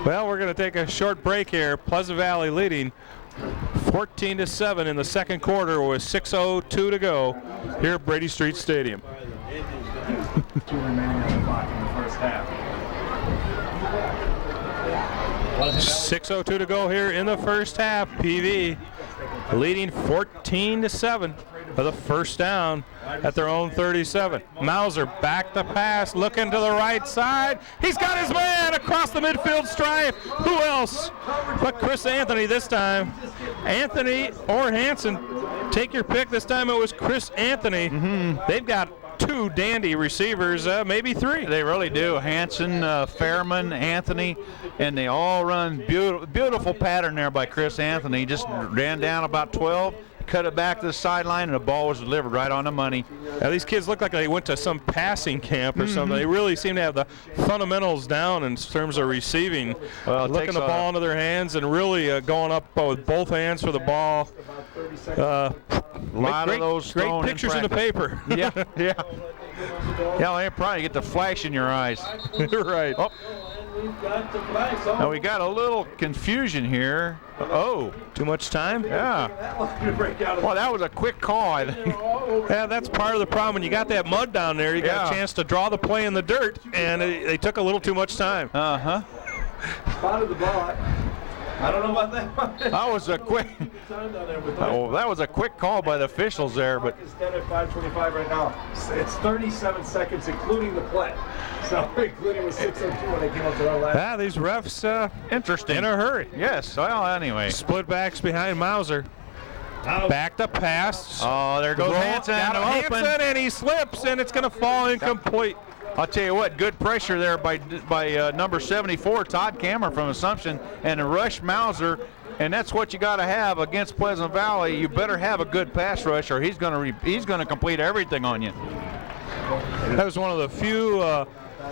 Well, we're going to take a short break here. Pleasant Valley leading 14-7 in the second quarter with 6:02 to go here at Brady Street Stadium. 2 remaining on the clock in the first half. 6:02 to go here in the first half. PV leading 14-7 for the first down at their own 37. Mauser back to pass, looking to the right side. He's got his man across the midfield stripe. Who else but Chris Anthony this time? Anthony or Hansen take your pick. This time it was Chris Anthony. They've got 2 dandy receivers, maybe 3. They really do. Hanson, Fairman, Anthony, and they all run beautiful pattern there by Chris Anthony. He just ran down about 12, cut it back to the sideline, and the ball was delivered right on the money. Now, these kids look like they went to some passing camp or something. They really seem to have the fundamentals down in terms of receiving. Well, looking the ball into their hands and really going up with both hands for the ball. A lot of those great pictures in the paper. Yeah, yeah. Yeah, they probably get the flash in your eyes. Right. Oh. Now we got a little confusion here. Oh, too much time? Yeah. Well, that was a quick call, I think. Yeah, that's part of the problem. When you got that mud down there, you got a chance to draw the play in the dirt, and they took a little too much time. Spotted the ball. I don't know about that one. That was a quick. Oh, that was a quick call by the officials there, but It's dead at 5:25 right now. It's 37 seconds, including the play. So including with 6:02 when they came up to our last. These refs interesting. in a hurry. Yes. Well, anyway. Split backs behind Mauser. Back to pass. Oh, there goes Hanson. Hanson, and he slips, and it's going to fall incomplete. I'll tell you what, good pressure there by number 74, Todd Cameron from Assumption, and a rush Mauser, and that's what you got to have against Pleasant Valley. You better have a good pass rush, or he's going to complete everything on you. That was one of the few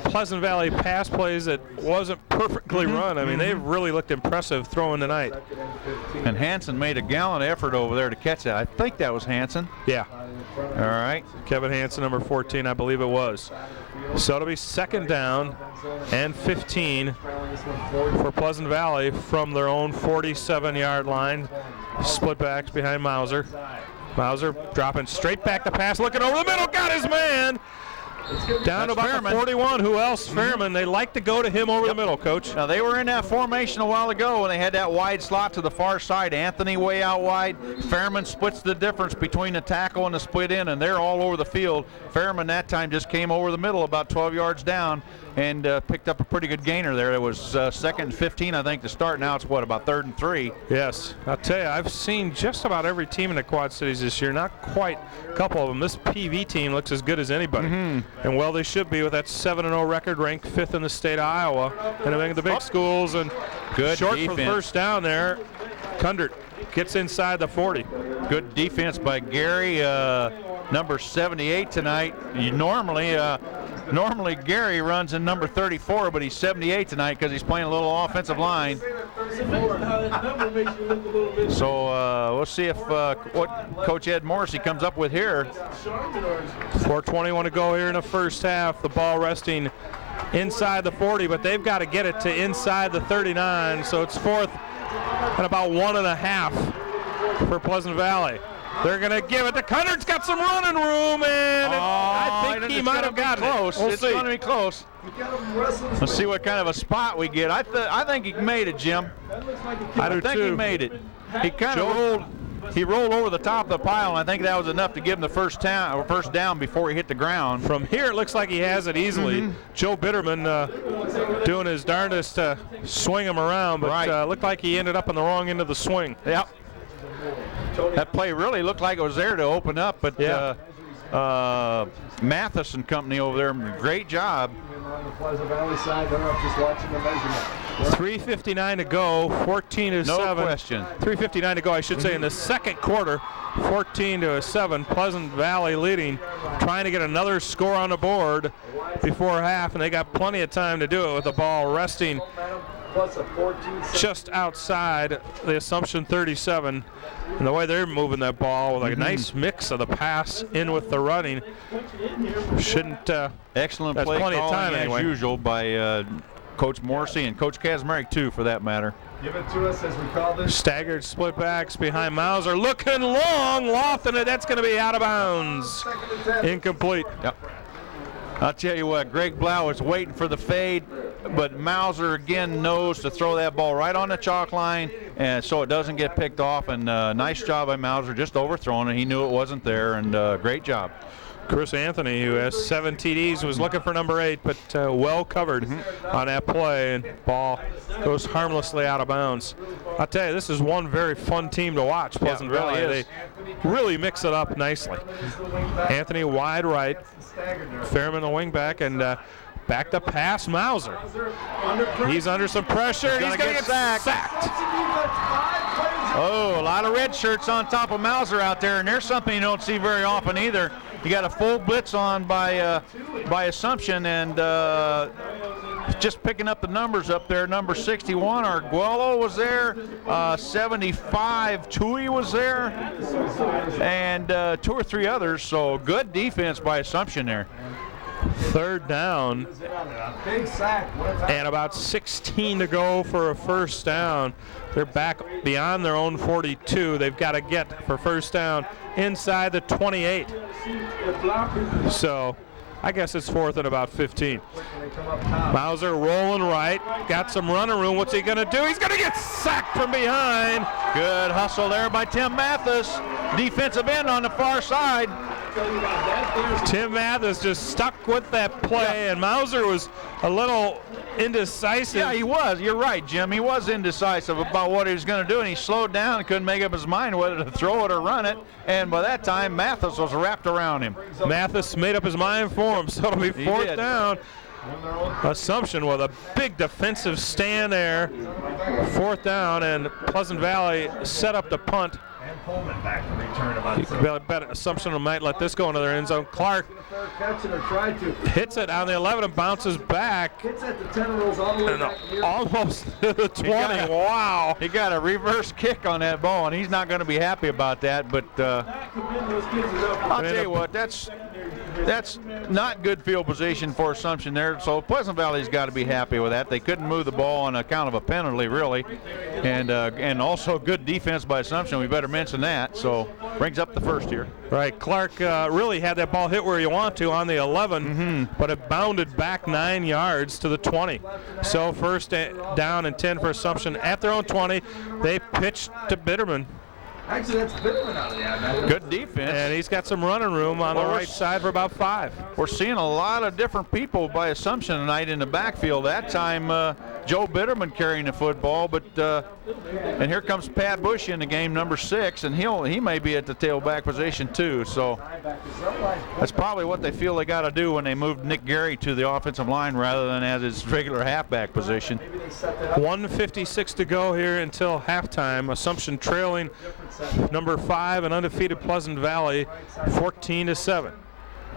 Pleasant Valley pass plays that wasn't perfectly run. I mean, they really looked impressive throwing tonight. And Hanson made a gallant effort over there to catch that. I think that was Hanson. Yeah. All right. Kevin Hanson, number 14, I believe it was. So it'll be 2nd down and 15 for Pleasant Valley from their own 47-yard line. Split backs behind Mauser. Mauser dropping straight back to pass, looking over the middle, got his man. Down to about the 41. Who else? Fairman. They like to go to him over the middle, Coach. Now, they were in that formation a while ago when they had that wide slot to the far side. Anthony way out wide. Fairman splits the difference between the tackle and the split end, and they're all over the field. Fairman that time just came over the middle about 12 yards down and picked up a pretty good gainer there. It was 2nd and 15, I think, to start. Now it's, what, about 3rd and 3? Yes. I'll tell you, I've seen just about every team in the Quad Cities this year. Not quite a couple of them. This PV team looks as good as anybody. And, well, they should be with that 7-0 record, ranked 5th in the state of Iowa. And among the big schools, and good short defense. for the first down there. Kundert gets inside the 40. Good defense by Gary, number 78 tonight. Normally Gary runs in number 34, but he's 78 tonight because he's playing a little offensive line. So we'll see if what Coach Ed Morrissey comes up with here. 4:21 to go here in the first half. The ball resting inside the 40, but they've got to get it to inside the 39. So it's 4th and about 1.5 for Pleasant Valley. They're going to give it to Cunnert's got some running room, and I think he might have gotten close. We'll it's see. going to be close. Let's see what kind of a spot we get. I think he made it, Jim. I do think too. he made it. He kind of rolled. He rolled over the top of the pile, and I think that was enough to give him the first down before he hit the ground. From here, it looks like he has it easily. Joe Bitterman doing his darndest to swing him around, but looked like he ended up on the wrong end of the swing. Yep. That play really looked like it was there to open up, but Mathis and company over there, great job. On the Pleasant Valley side, they're up just watching the measurement. 3:59 to go, 14-7. No question. 3:59 to go, I should say, in the second quarter. 14-7, Pleasant Valley leading, trying to get another score on the board before half, and they got plenty of time to do it with the ball resting just outside the Assumption 37. And the way they're moving that ball with a nice mix of the pass in with the running, shouldn't. Excellent that's play plenty of time as anyway. usual by Coach Morrissey and Coach Kazmarek too, for that matter. Give it to us as we call this. Staggered split backs behind Mauser, looking long, lofting it. That's going to be out of bounds. Incomplete. Yep. I'll tell you what, Greg Blau was waiting for the fade, but Mauser again knows to throw that ball right on the chalk line, and so it doesn't get picked off. And nice job by Mauser, just overthrowing it. He knew it wasn't there, and great job. Chris Anthony, who has 7 TDs, was looking for number 8, but well covered on that play, and ball goes harmlessly out of bounds. I'll tell you, this is one very fun team to watch, Pleasant Valley. They really mix it up nicely. Anthony wide right, Fairman the wingback, and back to pass Mauser. He's under some pressure. He's going to get sacked. Oh, a lot of red shirts on top of Mauser out there, and there's something you don't see very often either. You got a full blitz on by Assumption, and just picking up the numbers up there. Number 61, Arguello was there. 75, Tui was there, and 2 or 3 others. So good defense by Assumption there. 3rd down, and about 16 to go for a first down. They're back beyond their own 42. They've got to get for first down inside the 28. So I guess it's 4th and about 15. Mauser rolling right, got some running room. What's he going to do? He's going to get sacked from behind. Good hustle there by Tim Mathis, defensive end on the far side. Tim Mathis just stuck with that play, and Mauser was a little indecisive. Yeah, he was. You're right, Jim. He was indecisive about what he was going to do, and he slowed down and couldn't make up his mind whether to throw it or run it. And by that time, Mathis was wrapped around him. Mathis made up his mind for him, so it'll be 4th down. Assumption with a big defensive stand there. 4th down, and Pleasant Valley set up the punt. You bet Assumption might let this go into their end zone. Clark hits it on the 11 and bounces back. And almost to the 20. Wow. He got a reverse kick on that ball, and he's not going to be happy about that. But I'll tell you what, that's not good field position for Assumption there. So Pleasant Valley's got to be happy with that. They couldn't move the ball on account of a penalty, really, and also good defense by Assumption. We better mention that. So brings up the first here. Right, Clark really had that ball hit where you want to on the 11, but it bounded back 9 yards to the 20. So first down and 10 for Assumption at their own 20. They pitched to Bitterman. Actually, that's Bitterman out of the Good defense. And he's got some running room on the right side for about 5. We're seeing a lot of different people by Assumption tonight in the backfield. That time, Joe Bitterman carrying the football, but and here comes Pat Bush in the game, number 6, and he may be at the tailback position too. So that's probably what they feel they got to do when they moved Nick Gary to the offensive line rather than at his regular halfback position. 1:56 to go here until halftime. Assumption trailing number 5 and undefeated Pleasant Valley 14-7.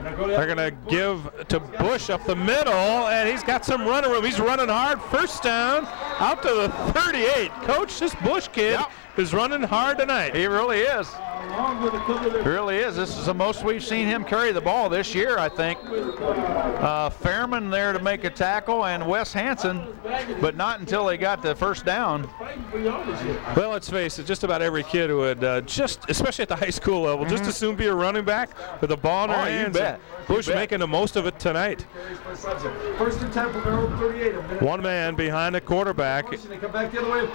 They're going to give to Bush up the middle, and he's got some running room. He's running hard. First down out to the 38. Coach, this Bush kid is running hard tonight. He really is. He really is. This is the most we've seen him carry the ball this year, I think. Fairman there to make a tackle, and Wes Hansen, but not until they got the first down. Well, let's face it, just about every kid would especially at the high school level, just as soon be a running back with the ball in their hands. You bet. Bush making the most of it tonight. First and 10 from their own 38. One man behind the quarterback. They come back the other way.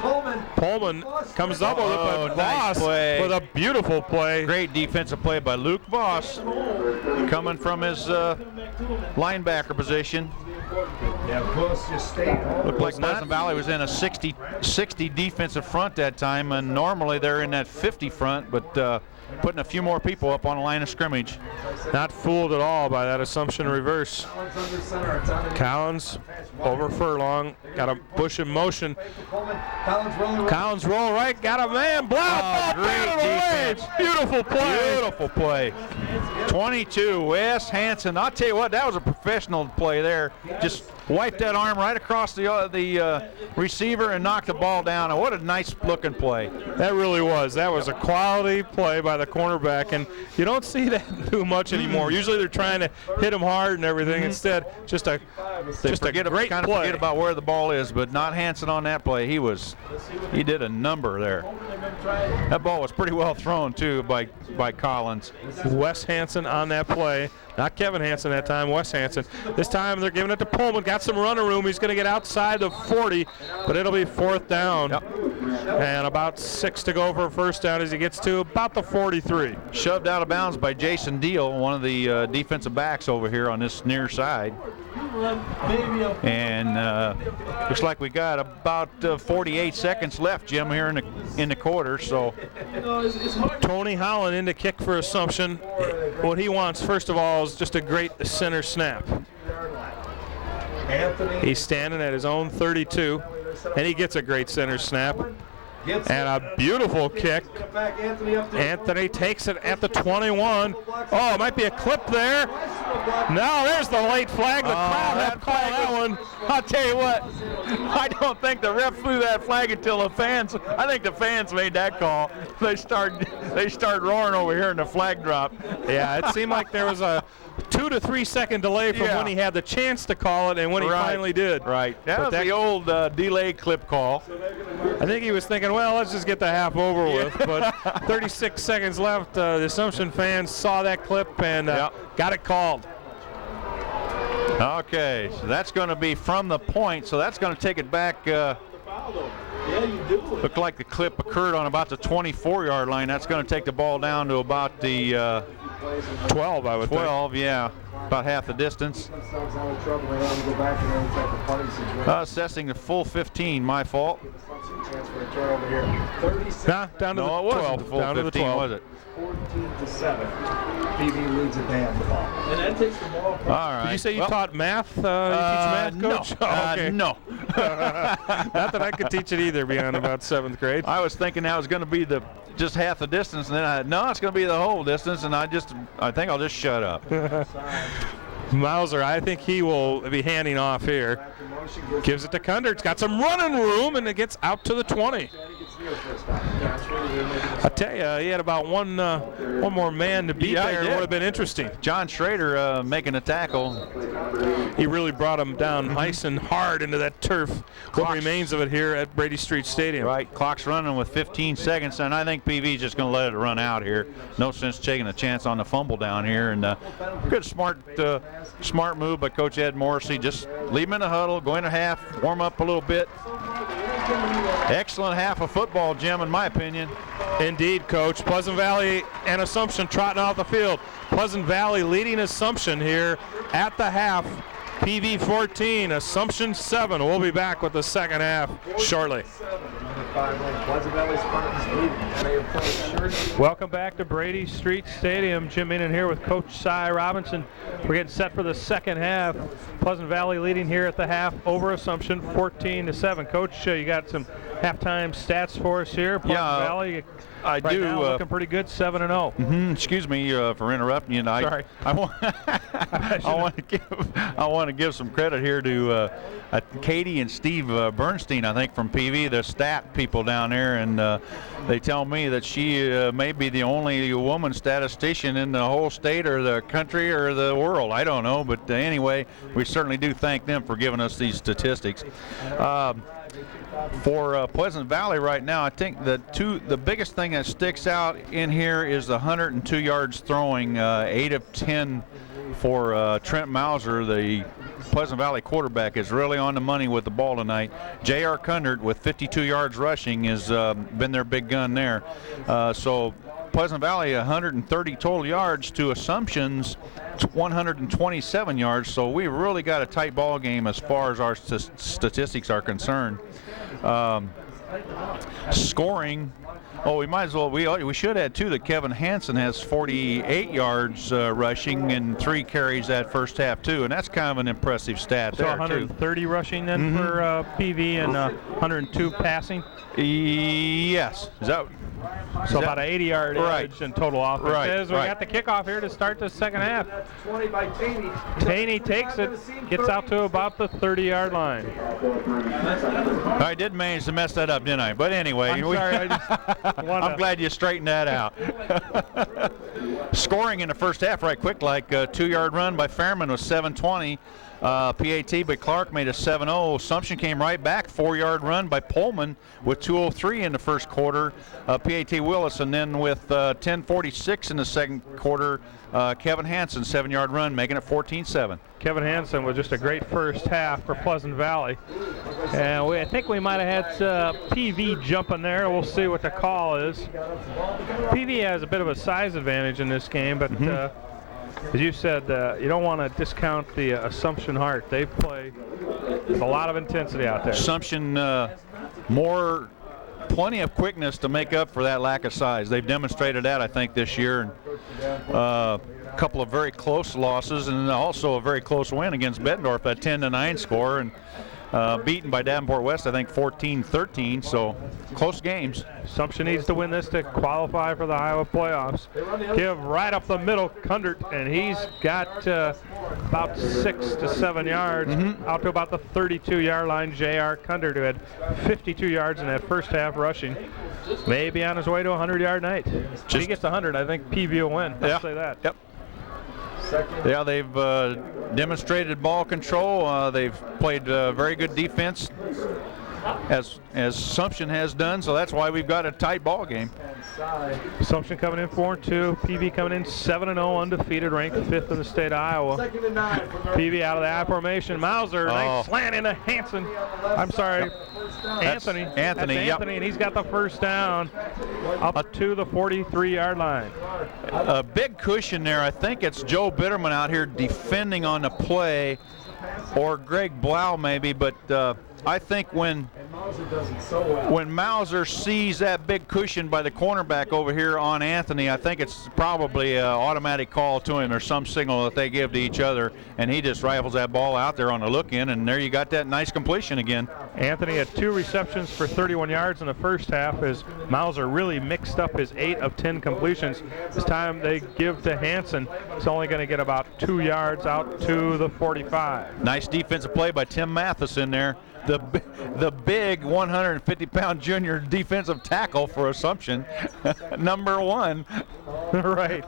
Pullman comes up with it, but Voss with a beautiful play. Great defensive play by Luke Voss, coming from his linebacker position. Yeah, Bush just stayed. Looked like Pleasant Valley was in a 60 defensive front that time, and normally they're in that 50 front, but putting a few more people up on the line of scrimmage. Not fooled at all by that Assumption reverse. Collins over Furlong, got a Bush in motion. Collins roll right, got a man, block, great defense. Beautiful play. Beautiful play. 22, Wes Hansen. I'll tell you what, that was a professional play there. Just wiped that arm right across the receiver and knocked the ball down. And what a nice looking play. That really was. That was a quality play by the cornerback, and you don't see that too much anymore. Usually they're trying to hit him hard and everything. Instead, just a great play. Forget about where the ball is, but not Hansen on that play. He did a number there. That ball was pretty well thrown too by Collins. Wes Hansen on that play. Not Kevin Hansen that time, Wes Hansen. This time they're giving it to Pullman. Got some running room. He's going to get outside the 40, but it'll be 4th down. Yep. And about 6 to go for a first down as he gets to about the 43. Shoved out of bounds by Jason Deal, one of the defensive backs over here on this near side. And looks like we got about 48 seconds left, Jim, here in the quarter. So Tony Holland in to kick for Assumption. What he wants, first of all, is just a great center snap. He's standing at his own 32, and he gets a great center snap. And a beautiful kick. Anthony takes it at the 21. Oh, it might be a clip there. No, there's the late flag. The crowd had called that one. I'll tell you what, I don't think the ref flew that flag until the fans, I think the fans made that call. They start roaring over here and the flag dropped. Yeah, it seemed like there was a 2 to 3 second delay from when he had the chance to call it and when he finally did. Right. That was the old delay clip call. I think he was thinking, well, let's just get the half over with. But 36 seconds left. The Assumption fans saw that clip and got it called. Okay, so that's going to be from the point. So that's going to take it back. Looked like the clip occurred on about the 24-yard line. That's going to take the ball down to about the 12, I would think. 12, yeah, about half the distance. Assessing the full 15, my fault. Nah, down to the 12. Wasn't the full down 15, to the 12. was it? 14-7. PV leads it to hand the ball. And that takes the ball from All right. Did you say you taught math? You teach math, Coach? No. Oh, okay. No. Not that I could teach it either beyond about 7th grade. I was thinking that was going to be just half the distance, and then no, it's going to be the whole distance, and I think I'll just shut up. Mauser, I think he will be handing off here. Gives it to Kunder. It's got some running room, and it gets out to the 20. I tell you, he had about one more man to beat there. It would have been interesting. John Schrader making a tackle. He really brought him down nice and hard into that turf. What remains of it here at Brady Street Stadium. Right, clock's running with 15 seconds, and I think PV's just going to let it run out here. No sense taking a chance on the fumble down here. And good, smart move by Coach Ed Morrissey. Just leave him in the huddle, go into half, warm up a little bit. Excellent half of football, Jim, in my opinion. Indeed, Coach. Pleasant Valley and Assumption trotting off the field. Pleasant Valley leading Assumption here at the half. PV 14, Assumption 7. We'll be back with the second half shortly. Welcome back to Brady Street Stadium. Jim Innan here with Coach Cy Robinson. We're getting set for the second half. Pleasant Valley leading here at the half over Assumption 14-7. Coach, you got some halftime stats for us here. Pleasant Valley. I do. Now looking pretty good, 7-0. Excuse me for interrupting you. Sorry. I want to give some credit here to Katie and Steve Bernstein, I think, from PV, the stat people down there, and they tell me that she may be the only woman statistician in the whole state or the country or the world. I don't know, but anyway, we certainly do thank them for giving us these statistics. For Pleasant Valley right now, I think the biggest thing that sticks out in here is the 102 yards throwing, 8 of 10 for Trent Mauser, the Pleasant Valley quarterback, is really on the money with the ball tonight. J.R. Kundert with 52 yards rushing has been their big gun there. So Pleasant Valley 130 total yards to Assumption's 127 yards. So we really got a tight ball game as far as our statistics are concerned. Scoring, we might as well, we should add too that Kevin Hansen has 48 yards rushing and 3 carries that first half too, and that's kind of an impressive stat. So there 130 rushing then for PV and 102 passing? Yes. So about an 80-yard average in total offense. Right. We got the kickoff here to start the second half. 20 by Taney. Taney takes it, gets out to about the 30-yard line. I did manage to mess that up, didn't I? But anyway, I'm sorry. I'm glad you straightened that out. Scoring in the first half right quick, like a 2-yard run by Fairman was 7:20. PAT by Clark made a 7-0. Assumption came right back. 4-yard run by Pullman with 2:03 in the first quarter. PAT Willis, and then with 10:46 in the second quarter, Kevin Hansen, 7-yard run, making it 14-7. Kevin Hansen with just a great first half for Pleasant Valley. And I think we might have had PV jumping there. We'll see what the call is. PV has a bit of a size advantage in this game, but as you said, you don't want to discount the Assumption Heart. They play with a lot of intensity out there. Assumption plenty of quickness to make up for that lack of size. They've demonstrated that, I think, this year. A couple of very close losses, and also a very close win against Bettendorf, that 10-9 score, and beaten by Davenport West, I think 14-13, so close games. Assumption needs to win this to qualify for the Iowa playoffs. Give right up the middle, Kundert, and he's got about 6 to 7 yards out to about the 32-yard line. J.R. Kundert, who had 52 yards in that first half rushing, may be on his way to a 100-yard night. If he gets 100, I think PV will win. I'll say that. Yep. Yeah, they've demonstrated ball control. They've played very good defense, as Assumption has done, so that's why we've got a tight ball game. Assumption coming in 4-2. PV coming in 7-0, undefeated, ranked 5th in the state of Iowa. PV out of the I formation. Mauser, nice slant into Hansen. I'm sorry, Anthony. Anthony, and he's got the first down up to the 43-yard line. A big cushion there. I think it's Joe Bitterman out here defending on the play, or Greg Blau maybe, but I think when Mauser sees that big cushion by the cornerback over here on Anthony, I think it's probably an automatic call to him or some signal that they give to each other, and he just rifles that ball out there on the look-in, and there you got that nice completion again. Anthony had 2 receptions for 31 yards in the first half as Mauser really mixed up his 8 of 10 completions. This time they give to Hansen. He's only going to get about 2 yards out to the 45. Nice defensive play by Tim Matheson there. The big 150-pound junior defensive tackle for Assumption, number 1. Right.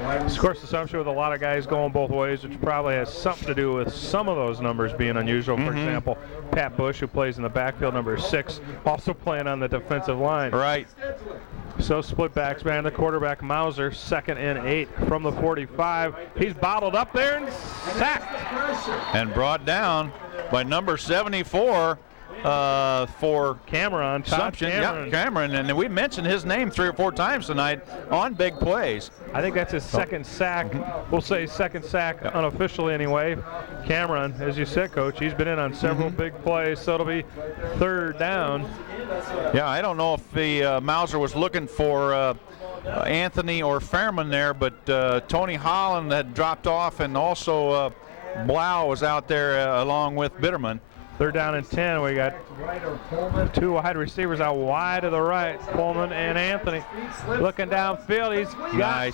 Of course, Assumption with a lot of guys going both ways, which probably has something to do with some of those numbers being unusual. For example, Pat Bush, who plays in the backfield, number 6, also playing on the defensive line. Right. So split backs, man. The quarterback, Mauser, 2nd and 8 from the 45. He's bottled up there and sacked. And brought down by number 74 for Cameron. Assumption. Yeah, Cameron. And we mentioned his name 3 or 4 times tonight on big plays. I think that's his second sack. We'll say second sack unofficially anyway. Cameron, as you said, Coach, he's been in on several big plays, so it'll be 3rd down. Yeah, I don't know if the Mauser was looking for Anthony or Fairman there, but Tony Holland had dropped off, and also Blau was out there along with Bitterman. 3rd down and 10. We got 2 wide receivers out wide to the right, Pullman and Anthony. Looking downfield, he's got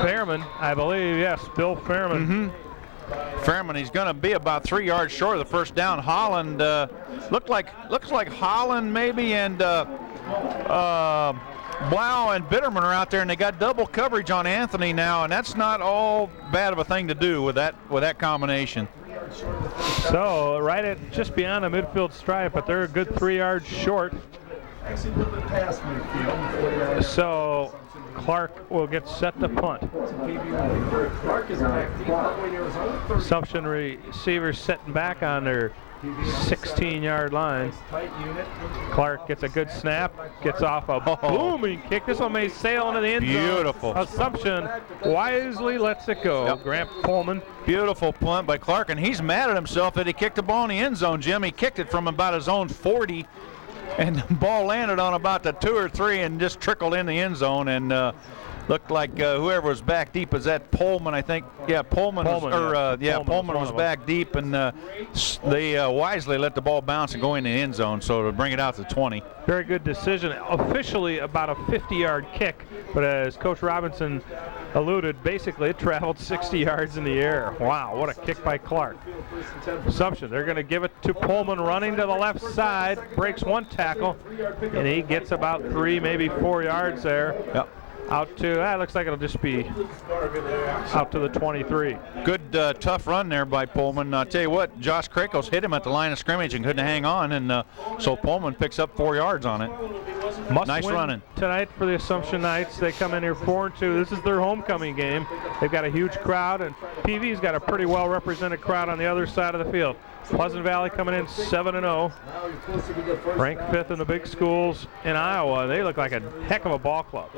Fairman, I believe. Yes, Bill Fairman. Fairman, he's going to be about 3 yards short of the first down. Holland looks like Holland maybe, and Blau and Bitterman are out there, and they got double coverage on Anthony now, and that's not all bad of a thing to do with that combination. So right at just beyond the midfield stripe, but they're a good 3 yards short. So Clark will get set to punt. Assumption receivers setting back on their 16-yard line. Clark gets a good snap, gets off a booming kick. This one may sail into the end zone. Beautiful. Assumption wisely lets it go. Yep. Grant Pullman. Beautiful punt by Clark, and he's mad at himself that he kicked the ball in the end zone, Jim. He kicked it from about his own 40, and the ball landed on about the 2 or 3 and just trickled in the end zone, and looked like whoever was back deep, is that Pullman, I think? Yeah, Pullman was back deep, and they wisely let the ball bounce and go in the end zone, so to bring it out to 20. Very good decision. Officially about a 50-yard kick, but as Coach Robinson alluded, basically it traveled 60 yards in the air. Wow, what a kick by Clark. Assumption, they're going to give it to Pullman running to the left side, breaks 1 tackle, and he gets about 3, maybe 4 yards there. Yep. out to, looks like it'll just be out to the 23. Good tough run there by Pullman. I'll tell you what, Josh Krakos hit him at the line of scrimmage and couldn't hang on, and so Pullman picks up 4 yards on it. Must nice win running tonight for the Assumption Knights. They come in here 4-2. This is their homecoming game. They've got a huge crowd, and PV's got a pretty well represented crowd on the other side of the field. Pleasant Valley coming in 7-0, ranked 5th in the big schools in Iowa. They look like a heck of a ball club.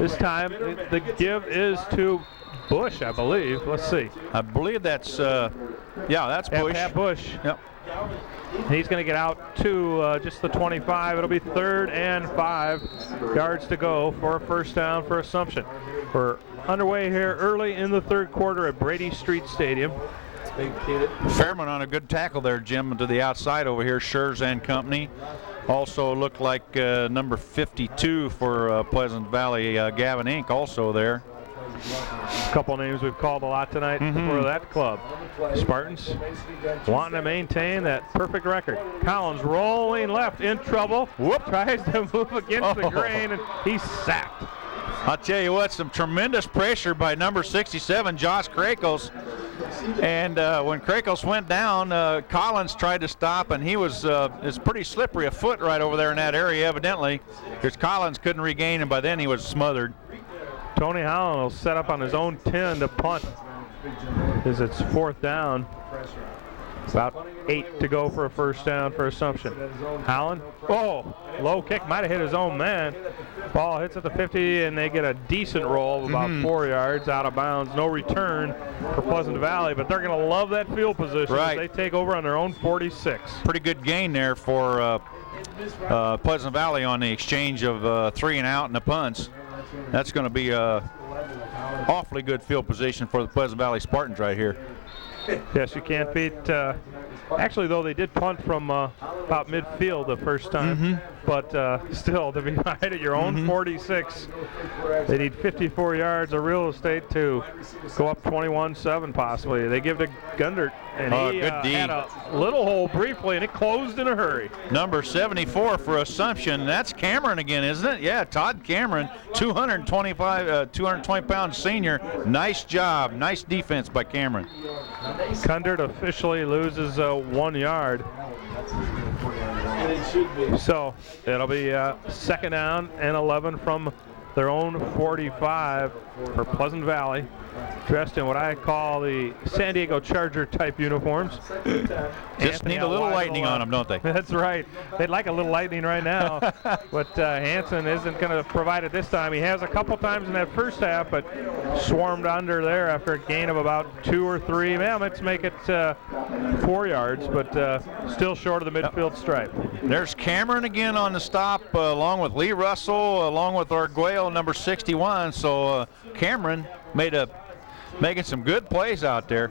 This time the give is to Bush, I believe. Let's see. I believe that's that's Bush. Pat Bush. Yep. He's going to get out to just the 25. It'll be 3rd and 5 yards to go for a first down for Assumption. We're underway here early in the 3rd quarter at Brady Street Stadium. Fairman on a good tackle there, Jim, to the outside over here, Schurz and company. Also looked like number 52 for Pleasant Valley, Gavin Inc. also there. A couple names we've called a lot tonight for that club. Spartans wanting to maintain that perfect record. Collins rolling left, in trouble. Whoop! Tries to move against the grain, and he's sacked. I'll tell you what, some tremendous pressure by number 67, Josh Krakos. And when Krakos went down, Collins tried to stop, and he was it's pretty slippery a foot right over there in that area, evidently, because Collins couldn't regain him. By then, he was smothered. Tony Holland will set up on his own 10 to punt as it's 4th down. About 8 to go for a first down for Assumption. Holland, low kick, might have hit his own man. Ball hits at the 50, and they get a decent roll of about 4 yards out of bounds. No return for Pleasant Valley, but they're going to love that field position as they take over on their own 46. Pretty good gain there for Pleasant Valley on the exchange of 3 and out and the punts. That's going to be a awfully good field position for the Pleasant Valley Spartans right here. Yes, you can't beat. Actually, though, they did punt from about midfield the first time, but still, to be right at your own 46, they need 54 yards of real estate to go up 21-7 possibly. They give to Gundert, and he had a little hole briefly, and it closed in a hurry. Number 74 for Assumption. That's Cameron again, isn't it? Yeah, Todd Cameron, 220-pound senior. Nice job. Nice defense by Cameron. Gundert officially loses 1 yard. So it'll be 2nd down and 11 from their own 45 for Pleasant Valley, dressed in what I call the San Diego Charger type uniforms. Just need a little lightning on them, don't they? That's right. They'd like a little lightning right now, but Hansen isn't going to provide it this time. He has a couple times in that first half, but swarmed under there after a gain of about 2 or 3. Well, let's make it 4 yards, but still short of the midfield stripe. There's Cameron again on the stop, along with Lee Russell, along with Arguello, number 61. So Cameron making some good plays out there.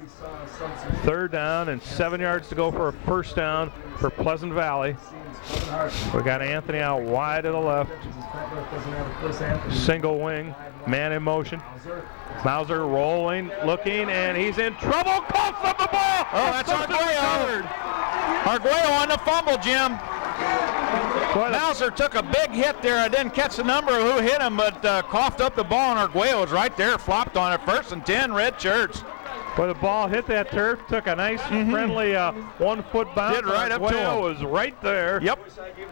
3rd down and 7 yards to go for a first down for Pleasant Valley. We got Anthony out wide to the left. Single wing, man in motion. Mauser rolling, looking, and he's in trouble. Coughs up the ball. Oh, that's Arguello. Arguello on the fumble, Jim. Mauser took a big hit there. I didn't catch the number of who hit him, but coughed up the ball, and Arguello was right there, flopped on it. 1st and 10, Red Shirts. Well, the ball hit that turf, took a nice, friendly 1-foot bounce. Did right up to him. Was right there. Yep.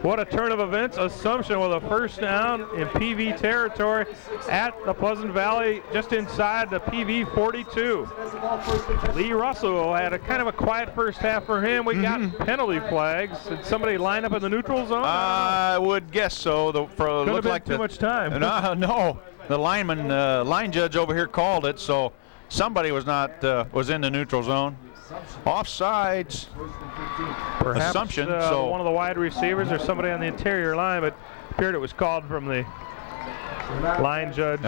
What a turn of events. Assumption with a first down in PV territory at the Pleasant Valley, just inside the PV 42. Lee Russell had a kind of a quiet first half for him. We got penalty flags. Did somebody line up in the neutral zone? I would guess so. Could have been too much time. No, the line judge over here called it, so somebody was in the neutral zone. Offsides. Perhaps Assumption. One of the wide receivers or somebody on the interior line, but appeared it was called from the line judge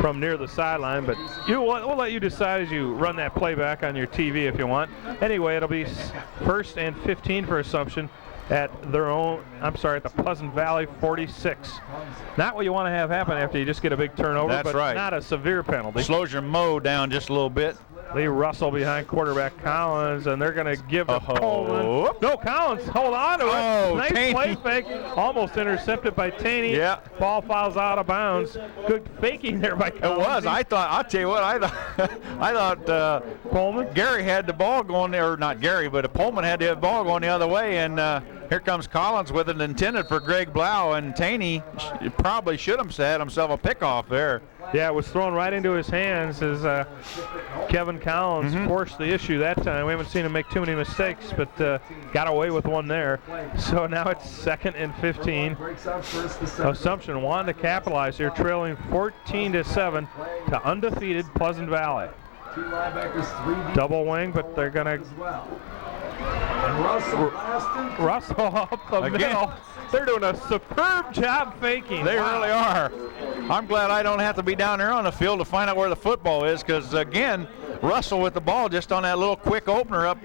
from near the sideline. But we'll let you decide as you run that playback on your TV if you want. Anyway, it'll be 1st and 15 for Assumption at the Pleasant Valley 46. Not what you want to have happen after you just get a big turnover, That's but right. Not a severe penalty. Slows your mo down just a little bit. Lee Russell behind quarterback Collins, and they're going to give to Coleman. No, Collins, hold on to it. Nice Taney. play fake. Almost intercepted by Taney. Yeah. Ball fouls out of bounds. Good faking there by Collins. It was. I'll tell you what, I thought Pullman. Gary had the ball going there, or not Gary, but Pullman had the ball going the other way, and here comes Collins with it intended for Greg Blau, and Taney probably should have had himself a pickoff there. Yeah, it was thrown right into his hands as Kevin Collins forced the issue that time. We haven't seen him make too many mistakes, but got away with one there. So now it's 2nd and 15. Assumption wanted to capitalize here, trailing 14-7 to undefeated Pleasant Valley. Double wing, but they're going to Russell up the middle. They're doing a superb job faking. They really are. I'm glad I don't have to be down there on the field to find out where the football is, because again, Russell with the ball just on that little quick opener up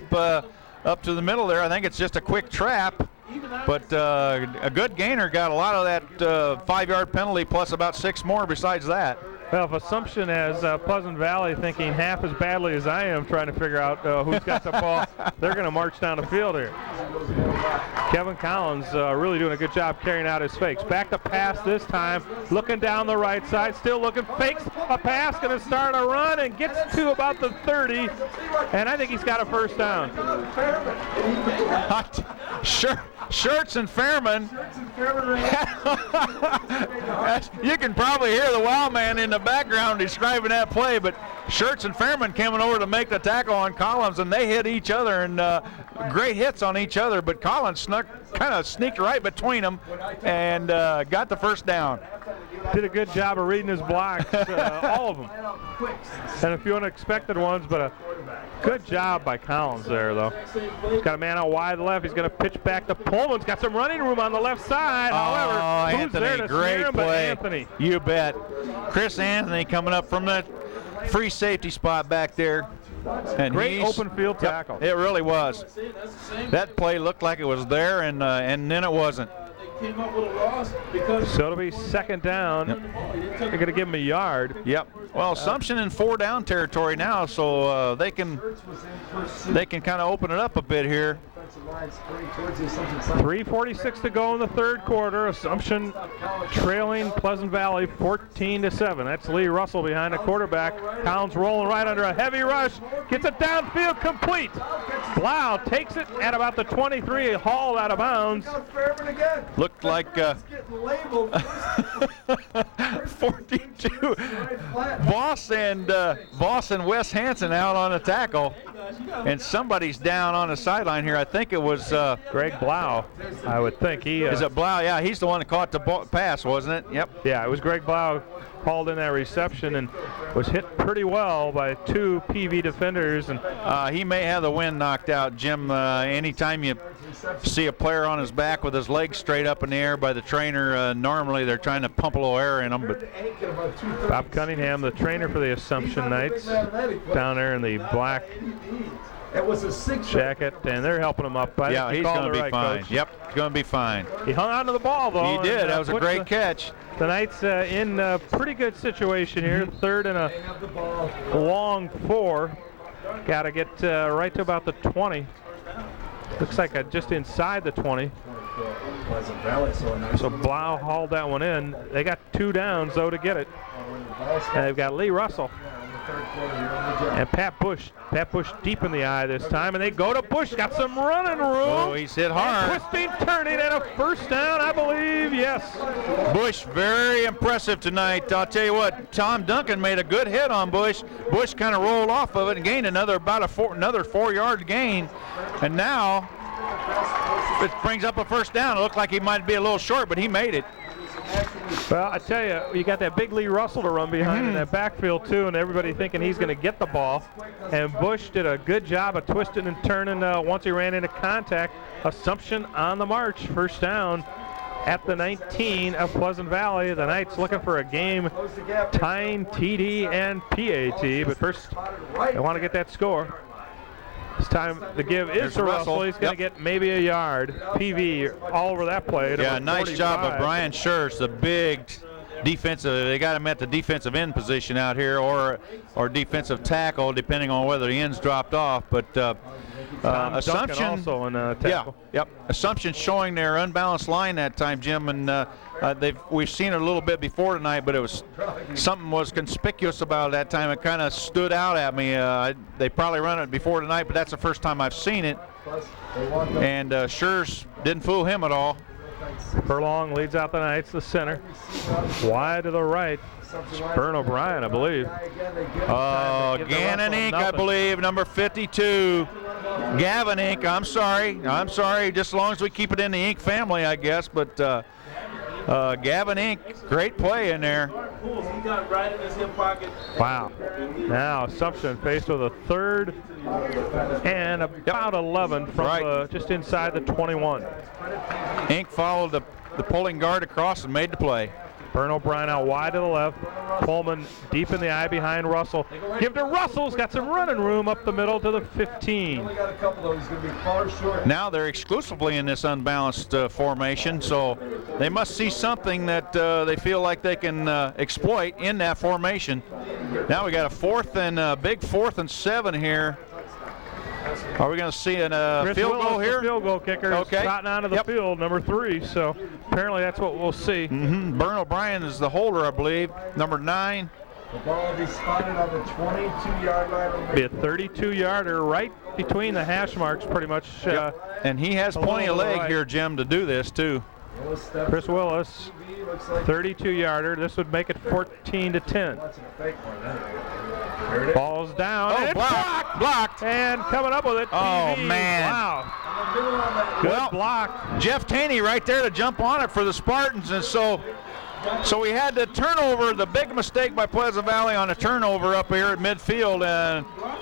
to the middle there. I think it's just a quick trap, but a good gainer got a lot of that 5-yard penalty plus about 6 more besides that. Well, if Assumption has Pleasant Valley thinking half as badly as I am trying to figure out who's got the ball, they're going to march down the field here. Kevin Collins really doing a good job carrying out his fakes. Back to pass this time, looking down the right side, still looking, fakes a pass, going to start a run and gets to about the 30, and I think he's got a first down. Shirts and Fairman. You can probably hear the wow man in the background describing that play, but Shirts and Fairman coming over to make the tackle on Collins, and they hit each other, and great hits on each other, but Collins kind of sneaked right between them and got the first down. Did a good job of reading his blocks, all of them, and a few unexpected ones, but a good job by Collins there, though. He's got a man out wide left. He's going to pitch back to Pullman's got some running room on the left side. However, who's Anthony, there to great him, play. Anthony. You bet. Chris Anthony coming up from the free safety spot back there. And great open field tackle. It really was. That play looked like it was there, and then it wasn't. So it'll be 2nd down. Yep. They're going to give him a yard. Yep. Well, Assumption in 4-down territory now, so they can kind of open it up a bit here. 3:46 to go in the 3rd quarter. Assumption trailing Pleasant Valley 14-7. That's Lee Russell behind the quarterback. Collins rolling right under a heavy rush. Gets it downfield, complete. Blau takes it at about the 23, hauled out of bounds. Looked like 42. Voss and Wes Hansen out on the tackle. And somebody's down on the sideline here. I think it was Greg Blau, I would think. Is it Blau? Yeah, he's the one that caught the pass, wasn't it? Yep. Yeah, it was Greg Blau hauled in that reception and was hit pretty well by 2 PV defenders. And he may have the wind knocked out, Jim. Anytime you see a player on his back with his legs straight up in the air by the trainer, normally they're trying to pump a little air in them. But Bob Cunningham, the trainer for the Assumption Knights, down there in the black jacket, and they're helping him up. Yeah, he's going to be fine. Coach. Yep, he's going to be fine. He hung on to the ball, though. He did. That was a great catch. The Knights in a pretty good situation here. 3rd and a long 4. Got to get right to about the 20. Looks like just inside the 20. So Blau hauled that one in. They got 2 downs, though, to get it. And they've got Lee Russell and Pat Bush. Pat Bush deep in the eye this time, and they go to Bush. Got some running room. Oh, he's hit hard. And twisting, turning, and a first down, I believe. Yes. Bush, very impressive tonight. I'll tell you what, Tom Duncan made a good hit on Bush. Bush kind of rolled off of it and gained another 4-yard gain. And now it brings up a first down. It looked like he might be a little short, but he made it. Well, I tell you, you got that big Lee Russell to run behind in that backfield, too, and everybody thinking he's going to get the ball. And Bush did a good job of twisting and turning once he ran into contact. Assumption on the march, first down at the 19 of Pleasant Valley. The Knights looking for a game-tying TD and PAT, but first they want to get that score. This time the give is to Russell. He's going to get maybe a yard. PV all over that play. Yeah, nice job of Brian Schurz, the big defensive. They got him at the defensive end position out here, or defensive tackle, depending on whether the end's dropped off. But Assumption also in tackle. Yeah, yep. Assumption showing their unbalanced line that time, Jim, and we've seen it a little bit before tonight, but it was something was conspicuous about that time. It kind of stood out at me. They probably run it before tonight, but that's the first time I've seen it. And Schurz didn't fool him at all. Furlong leads out the Knights, the center. Wide to the right. Bern O'Brien, I believe. Gannon Inc., I believe, number 52. Gavin Inc., I'm sorry, just as long as we keep it in the Inc. family, I guess, but Gavin Inc., great play in there. Wow. Now Assumption faced with a third and about 11 from just inside the 21. Inc. followed the pulling guard across and made the play. Bern O'Brien out wide to the left. Pullman deep in the eye behind Russell. Give to Russell's got some running room up the middle to the 15. Now they're exclusively in this unbalanced formation, so they must see something that they feel like they can exploit in that formation. Now we got a big 4th and 7 here. Are we going to see a field goal here? Field goal kicker is trotting onto the field, number 3. So apparently that's what we'll see. Bern O'Brien is the holder, I believe, number 9. The ball will be spotted on the 22-yard line. Be a 32-yarder right between the hash marks, pretty much. And he has plenty of leg here, Jim, to do this too. Chris Willis, 32-yarder. This would make it 14-10. Ball's down. Oh, and blocked. And coming up with it. Oh, TV. man. Wow. Good block. Jeff Taney right there to jump on it for the Spartans. And so we had the turnover, the big mistake by Pleasant Valley on a turnover up here at midfield.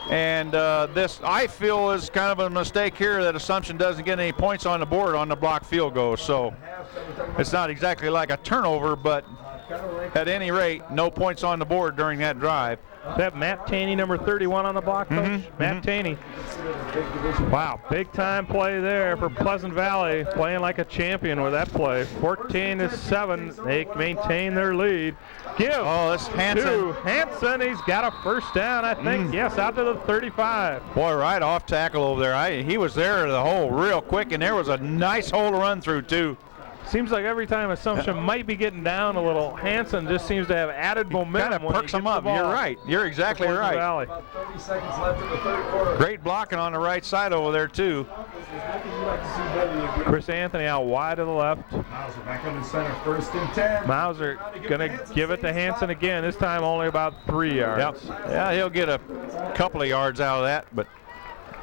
And this, I feel, is kind of a mistake here that Assumption doesn't get any points on the board on the blocked field goal. So it's not exactly like a turnover, but at any rate, no points on the board during that drive. Is that Matt Taney, number 31 on the block, Coach? Matt Taney. Wow, big time play there for Pleasant Valley, playing like a champion with that play. 14-7, they maintain their lead. This Hansen. To Hansen, he's got a first down, I think. Yes, out to the 35. Boy, right off tackle over there. He was there the hole real quick, and there was a nice hole to run through too. Seems like every time Assumption might be getting down a little, Hansen just seems to have added momentum. Kind of perks him up. You're right. You're exactly right. About 30 seconds left in the third quarter. Great blocking on the right side over there too. Chris Anthony out wide to the left. Mauser back in the center, 1st and 10. Mauser going to give it to Hansen again. This time only about 3 yards. Yep. Yeah, he'll get a couple of yards out of that, but.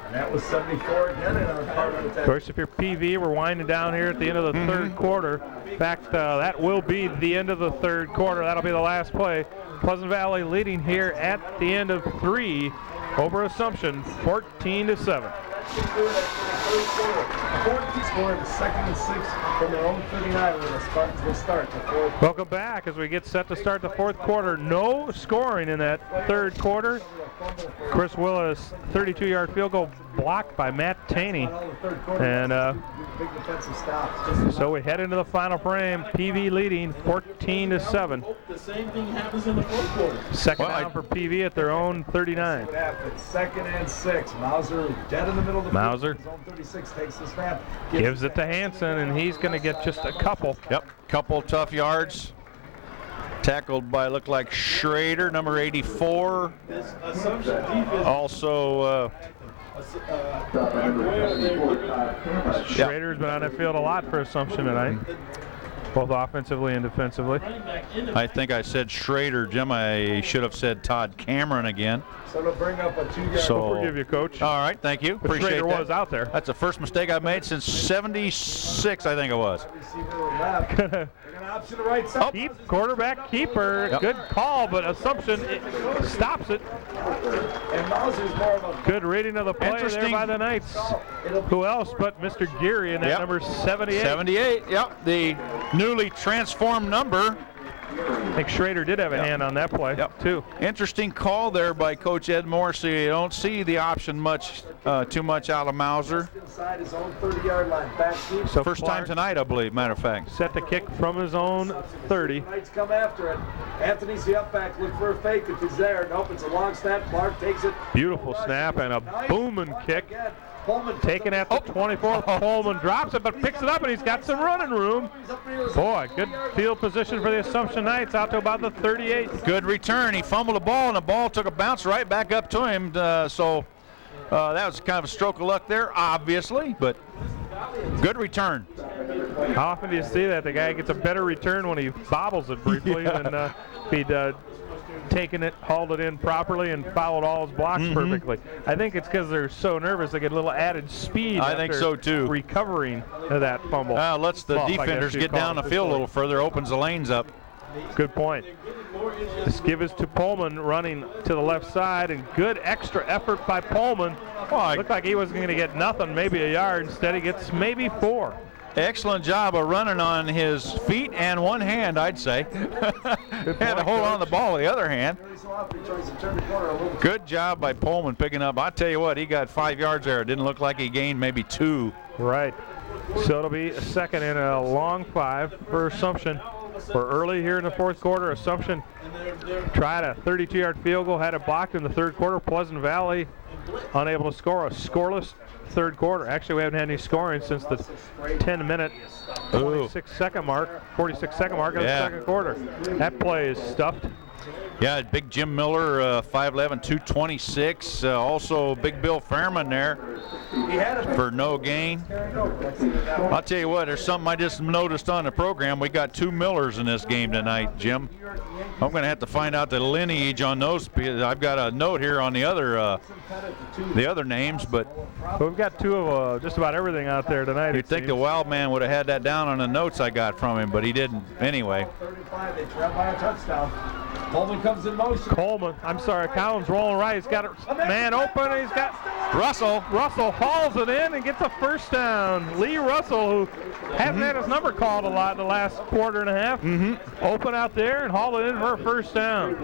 And that was 74 again. Of course, if you're PV, we're winding down here at the end of the third quarter. In fact, that will be the end of the third quarter. That'll be the last play. Pleasant Valley leading here at the end of 3 over Assumption, 14-7. Scored the 2nd and 6 from their own 39 when the Spartans will start the fourth. Welcome back as we get set to start the fourth quarter. No scoring in that third quarter. Chris Willis, 32-yard field goal blocked by Matt Taney. And so we head into the final frame. PV leading 14-7. The same thing happens in the fourth quarter. Second down for PV at their own 39. 2nd and 6. Mauser dead in the middle of the Mauser field. His own 36 takes the snap. Gives it to Hansen, and he's going to get just a couple. Yep, couple tough yards. Tackled by, looked like Schrader, number 84. Also, Schrader's been on the field a lot for Assumption tonight, both offensively and defensively. I think I said Schrader, Jim. I should have said Todd Cameron again. So to bring up a 2-yard. We'll forgive you, Coach. All right, thank you. But Appreciate Schrader that. was out there. That's the first mistake I've made since '76, I think it was. To the right side. Keep quarterback keeper. Yep. Good call, but Assumption stops it. And Mauser's more of a good reading of the play there by the Knights. Who else but Mr. Geary in that number 78? 78, yep. The newly transformed number I think Schrader did have a hand on that play, too. Interesting call there by Coach Ed Morrissey. You don't see the option too much out of Mauser. Inside his own 30-yard line. Back deep. So first time tonight, I believe, matter of fact. Set the kick from his own 30. Knights come after it. Anthony's the up back. Look for a fake if he's there. Nope, it's a long snap. Clark takes it. Beautiful snap and a booming kick. Taken at the 24. Pullman drops it, but picks it up, and he's got some running room. Boy, good field position for the Assumption Knights out to about the 38. Good return. He fumbled the ball, and the ball took a bounce right back up to him. So that was kind of a stroke of luck there, obviously, but good return. How often do you see that? The guy gets a better return when he bobbles it briefly than if he'd taken it, hauled it in properly, and followed all his blocks perfectly. I think it's because they're so nervous they get a little added speed. I think so too. Recovering that fumble. Lets the defenders get down the field a little further, opens the lanes up. Good point. This give is to Pullman running to the left side, and good extra effort by Pullman. Looked like he wasn't going to get nothing, maybe a yard. Instead, he gets maybe 4. Excellent job of running on his feet and one hand, I'd say. Had to hold on to the ball with the other hand. Good job by Pullman picking up. I tell you what, he got 5 yards there. It didn't look like he gained maybe 2. Right. So it'll be a second and a long 5 for Assumption. We're early here in the fourth quarter. Assumption tried a 32-yard field goal, had it blocked in the third quarter. Pleasant Valley unable to score. A scoreless third quarter. Actually, we haven't had any scoring since the 10-minute 46-second mark of the second quarter. That play is stuffed. Yeah, big Jim Miller, 5'11", 226. Also, big Bill Fairman there for no gain. I'll tell you what, there's something I just noticed on the program. We got 2 Millers in this game tonight, Jim. I'm going to have to find out the lineage on those. I've got a note here on the other names, but we've got 2 of just about everything out there tonight. You'd think the Wild Man would have had that down on the notes I got from him, but he didn't. Anyway. 35, they trail by a touchdown. Coleman comes in motion. Collins rolling right. He's got a man open. He's got Russell. Russell hauls it in and gets a first down. Lee Russell, who hasn't had his number called a lot in the last quarter and a half, open out there and haul it in for a first down.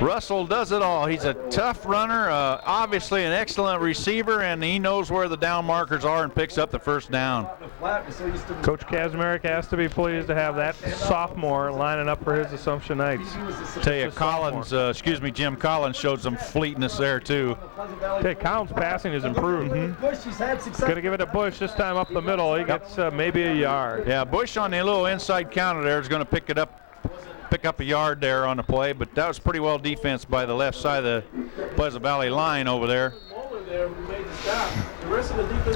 Russell does it all. He's a tough runner, obviously an excellent receiver, and he knows where the down markers are and picks up the first down. Coach Kazmarek has to be pleased to have that sophomore lining up for his Assumption Knights. Tell you, Jim Collins showed some fleetness there too. Collins' passing is improved. Going to give it to Bush this time up the middle. He gets maybe a yard. Yeah, Bush on the little inside counter there is going to pick up a yard there on the play, but that was pretty well defense by the left side of the Pleasant Valley line over there.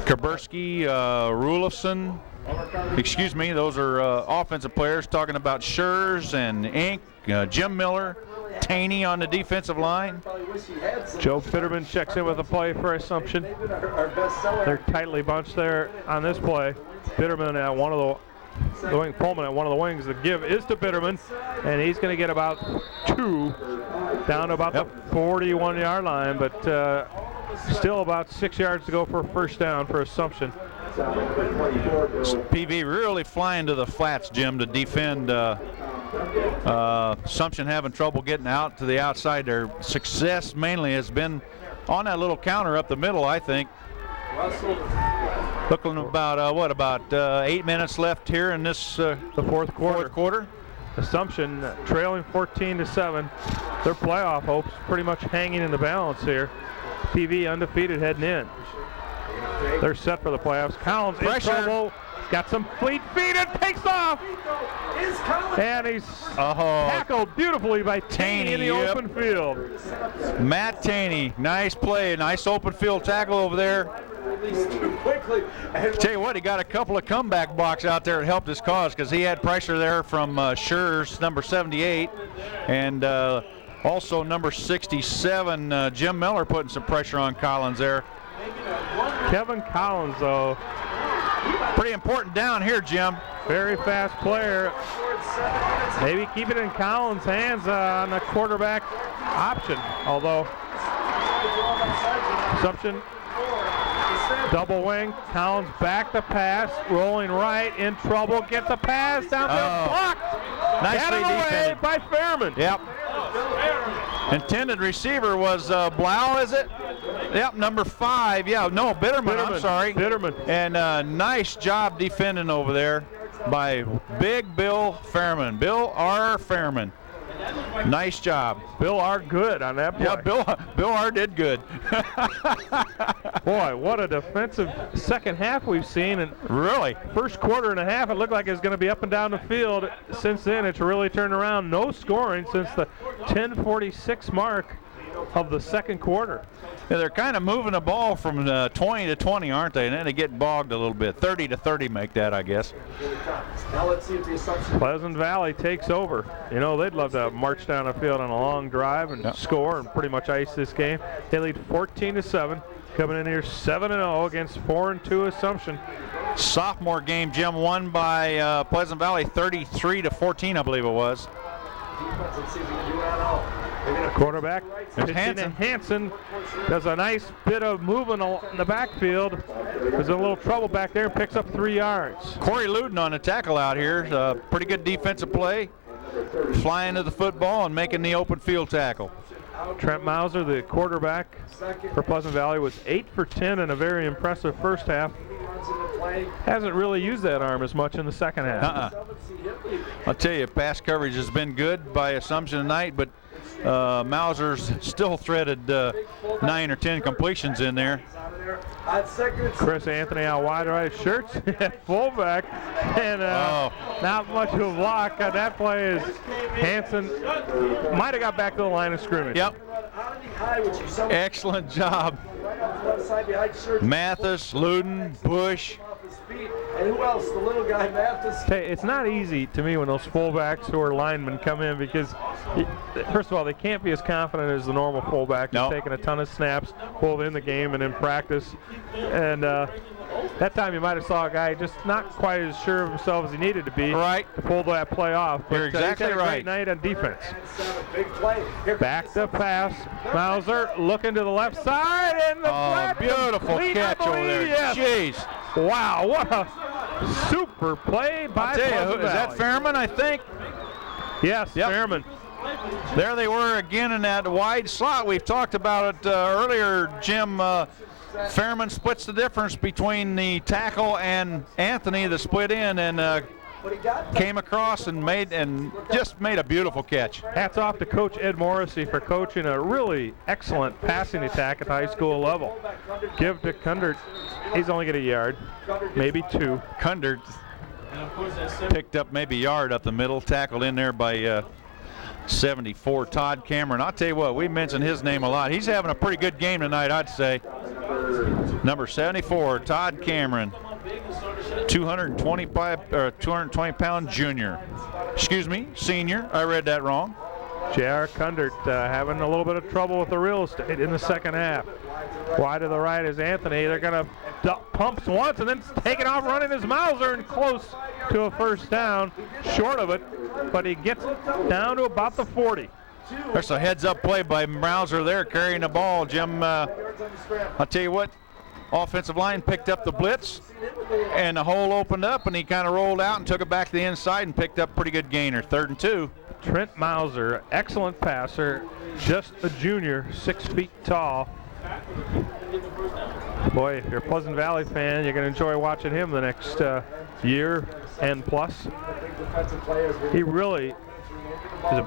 Kaburski, Rulofson, those are offensive players. Talking about Schurz and Inc., Jim Miller, Taney on the defensive line. Joe Fitterman checks in with a play for Assumption. They're tightly bunched there on this play. Bitterman at one of the wing, Pullman at one of the wings. The give is to Bitterman, and he's going to get about 2 down to about the 41-yard line, but still about 6 yards to go for a first down for Assumption. PV really flying to the flats, Jim, to defend. Assumption having trouble getting out to the outside. Their success mainly has been on that little counter up the middle, I think. Looking about 8 minutes left here in this the fourth quarter. Assumption trailing 14-7. Their playoff hopes pretty much hanging in the balance here. PV undefeated heading in. They're set for the playoffs. Collins in trouble. Got some fleet feet and takes off. And he's tackled beautifully by Taney in the open field. Matt Taney, nice play, nice open field tackle over there. Tell you what, he got a couple of comeback blocks out there that helped his cause because he had pressure there from Schurz, number 78, and also number 67, Jim Miller, putting some pressure on Collins there. Kevin Collins, though, pretty important down here, Jim. Very fast player. Maybe keep it in Collins' hands on the quarterback option, although Assumption double wing. Collins back the pass, rolling right, in trouble, gets a pass down there, blocked Nicely away defended by Fairman. Yep. Intended receiver was Blau, is it? Yep, number 5. Yeah, no, Bitterman. I'm sorry. Bitterman. And nice job defending over there by Big Bill Fairman. Bill R. Fairman. Nice job. Bill R. good on that play. Yeah, Bill R. did good. Boy, what a defensive second half we've seen. And really? first quarter and a half, it looked like it was going to be up and down the field. Since then, it's really turned around. No scoring since the 10:46 mark of the second quarter. Yeah, they're kind of moving the ball from 20 to 20, aren't they? And then they get bogged a little bit. 30 to 30 make that, I guess. Now let's see if the assumption. Pleasant Valley takes over. You know, they'd love to march down the field on a long drive and score and pretty much ice this game. They lead 14-7, coming in here 7-0 against 4-2 Assumption. Sophomore game, Jim, won by Pleasant Valley 33 to 14, I believe it was. Let's see if we can do that all. Quarterback Hansen. Hansen does a nice bit of moving in the backfield. There's a little trouble back there, picks up 3 yards. Corey Luden on the tackle out here. Pretty good defensive play. Flying to the football and making the open field tackle. Trent Mauser, the quarterback for Pleasant Valley, was 8 for 10 in a very impressive first half. Hasn't really used that arm as much in the second half. I'll tell you, pass coverage has been good by Assumption tonight, but Mauser's still threaded 9 or 10 completions in there. Chris Anthony out wide right, shirts at fullback, and not much of a block. That play is Hansen might have got back to the line of scrimmage. Yep. Excellent job. Mathis, Luden, Bush. And who else? The little guy, Mathis. It's not easy to me when those fullbacks who are linemen come in because, first of all, they can't be as confident as the normal fullback. He's taking a ton of snaps, both in the game and in practice. And that time you might have saw a guy just not quite as sure of himself as he needed to be to pull that play off. But, You're exactly he's had a right. great night on defense. Big play. Back to pass. Mauser looking to the left side, and the flat beautiful complete, catch over there. Yes. Jeez. Wow, what a super play by I'll tell you, Pleasant is that Valley. Fairman, I think? Yes, Fairman. There they were again in that wide slot. We've talked about it earlier, Jim. Fairman splits the difference between the tackle and Anthony, the split in, and came across and just made a beautiful catch. Hats off to Coach Ed Morrissey for coaching a really excellent passing attack at the high school level. Give to Kundert. He's only got a yard, maybe 2. Kundert picked up maybe a yard up the middle, tackled in there by 74 Todd Cameron. I'll tell you what, we mentioned his name a lot. He's having a pretty good game tonight, I'd say. Number 74, Todd Cameron, 220-pound junior. Excuse me, senior. I read that wrong. J.R. Kundert having a little bit of trouble with the real estate in the second half. Wide to the right is Anthony. They're going to pumps once and then taking off running his Mauser and close to a first down. Short of it, but he gets down to about the 40. There's a heads-up play by Mauser there carrying the ball. Jim, I'll tell you what, offensive line picked up the blitz, and the hole opened up, and he kind of rolled out and took it back to the inside and picked up pretty good gainer. 3rd and 2. Trent Mauser, excellent passer, just a junior, 6 feet tall. Boy, if you're a Pleasant Valley fan, you're going to enjoy watching him the next year and plus. He really is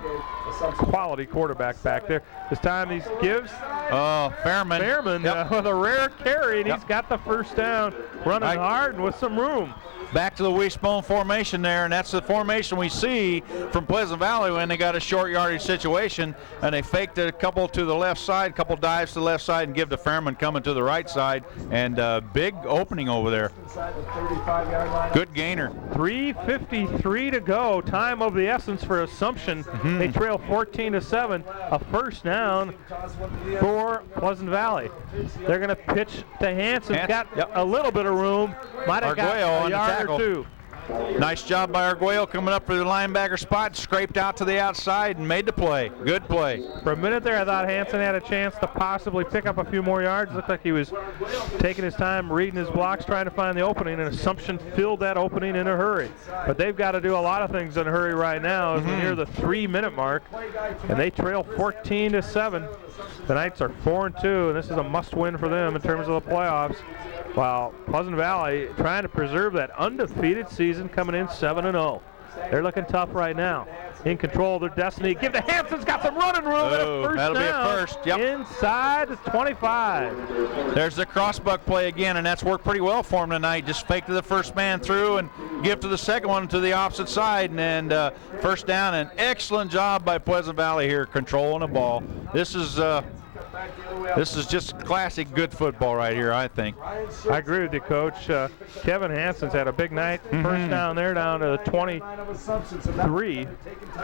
a quality quarterback back there. This time he gives Fairman with a rare carry, and he's got the first down, running hard and with some room. Back to the wishbone formation there, and that's the formation we see from Pleasant Valley when they got a short yardage situation, and they faked a couple to the left side, couple dives to the left side, and give to Fairman coming to the right side, and big opening over there. Good gainer. 3:53 to go, time of the essence for Assumption. They trail 14-7, a first down for Pleasant Valley. They're going to pitch to Hansen. Got a little bit of room, might have got a yard or 2. Nice job by Arguello coming up for the linebacker spot, scraped out to the outside and made the play. Good play. For a minute there, I thought Hansen had a chance to possibly pick up a few more yards. Looked like he was taking his time, reading his blocks, trying to find the opening, and Assumption filled that opening in a hurry. But they've got to do a lot of things in a hurry right now as we're near the 3-minute mark, and they trail 14-7. The Knights are 4-2, and this is a must-win for them in terms of the playoffs. While Pleasant Valley trying to preserve that undefeated season, coming in 7-0. They're looking tough right now. In control of their destiny. Give to Hanson's got some running room. Oh, first that'll down. be a first. Yep. Inside the 25. There's the crossbuck play again, and that's worked pretty well for him tonight. Just fake to the first man through and give to the second one to the opposite side, and first down. An excellent job by Pleasant Valley here controlling the ball. This is just classic good football right here, I think. I agree with you, Coach. Kevin Hanson's had a big night. First down there, down to the 23.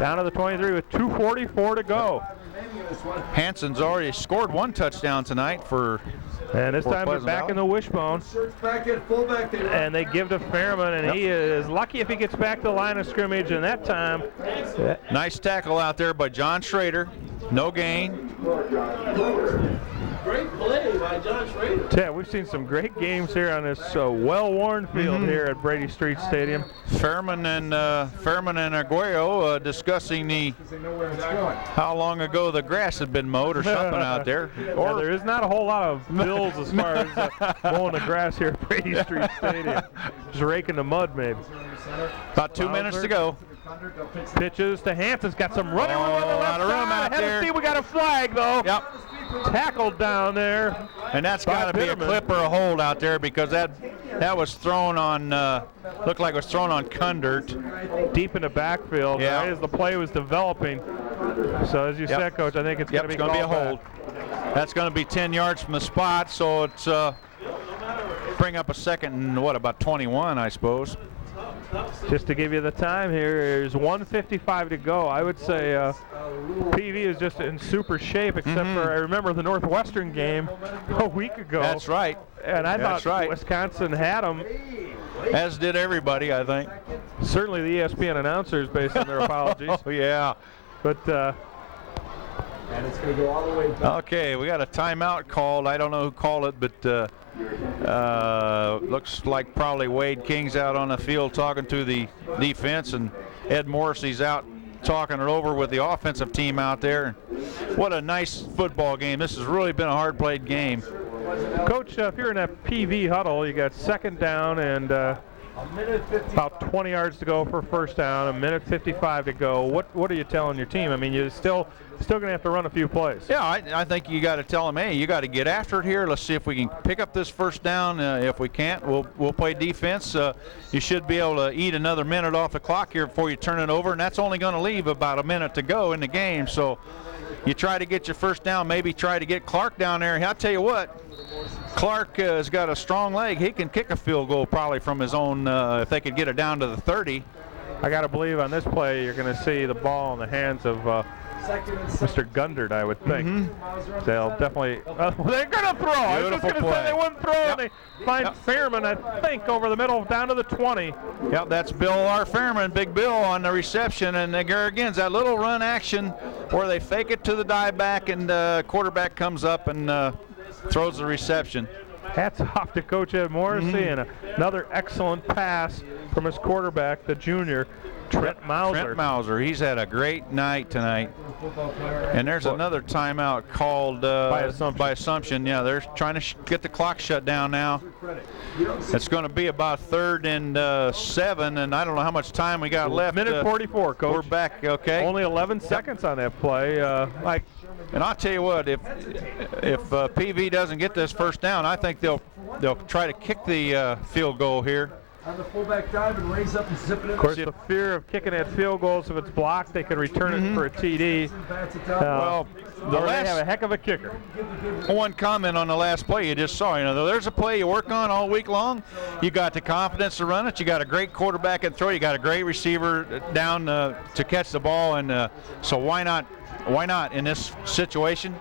Down to the 23 with 2:44 to go. Hanson's already scored one touchdown tonight for. And this time they're Pleasant back Valley. in the wishbone. And they give to Fairman, and he is lucky if he gets back to the line of scrimmage. And that time, Nice tackle out there by John Schrader. No gain. Great play by John Schrader. yeah, we've seen some great games here on this well-worn field here at Brady Street Stadium. Fairman and Arguello discussing how long ago the grass had been mowed or something out there. Or there is not a whole lot of bills as far as mowing the grass here at Brady Street Stadium. Just raking the mud, maybe. About 2 minutes to go. Pitches to Hanson's got some running room on the a left lot of room side. out Ahead of there. Steve, we got a flag though. Yep. Tackled down there. And that's by got to be a Bitterman. clip or a hold out there because that was thrown on, looked like it was thrown on Kundert. Deep in the backfield, Yeah. right as the play was developing. So as you said, Coach, I think it's going to be a called hold. That's going to be 10 yards from the spot, so it's bring up a second and about 21, I suppose. Just to give you the time here, there's 1:55 to go. I would say PV is just in super shape, except for I remember the Northwestern game a week ago. That's right. And I That's thought right. Wisconsin had them. As did everybody, I think. Certainly the ESPN announcers, based on their apologies. Oh, yeah. But And it's going to go all the way back. Okay, we got a timeout called. I don't know who called it, but looks like probably Wade King's out on the field talking to the defense, and Ed Morrissey's out talking it over with the offensive team out there. What a nice football game. This has really been a hard-played game. Coach, if you're in that PV huddle, you got second down and about 20 yards to go for first down, 1:55 to go. What are you telling your team? I mean, you're still going to have to run a few plays. Yeah, I think you got to tell them, hey, you got to get after it here. Let's see if we can pick up this first down. If we can't, we'll play defense. You should be able to eat another minute off the clock here before you turn it over, and that's only going to leave about a minute to go in the game. So you try to get your first down, maybe try to get Clark down there. I'll tell you what, Clark has got a strong leg. He can kick a field goal probably from his own if they could get it down to the 30. I got to believe on this play you're going to see the ball in the hands of Mr. Gundert, I would think. They'll definitely they're going to throw. I was just Beautiful going to say play. they wouldn't throw, and they find Fairman, I think, over the middle down to the 20. Yep, that's Bill R. Fairman, Big Bill on the reception. And there again, that little run action where they fake it to the dive back, and quarterback comes up and throws the reception. Hats off to Coach Ed Morrissey, and another excellent pass from his quarterback, the junior, Trent Mauser. Trent Mauser, he's had a great night tonight. And there's another timeout called by Assumption. Yeah, they're trying to get the clock shut down now. It's going to be about 3rd and 7, and I don't know how much time we got left. Minute 44, Coach. We're back, okay. Only 11 seconds on that play. And I'll tell you what, if PV doesn't get this first down, I think they'll try to kick the field goal here. On the fullback dive and raise up and zip it in. Of course, the fear of kicking that field goal, so if it's blocked, they can return it for a TD. Well, they have a heck of a kicker. One comment on the last play you just saw. You know, there's a play you work on all week long. You got the confidence to run it. You got a great quarterback and throw. You got a great receiver down to catch the ball, and so why not? Why not in this situation?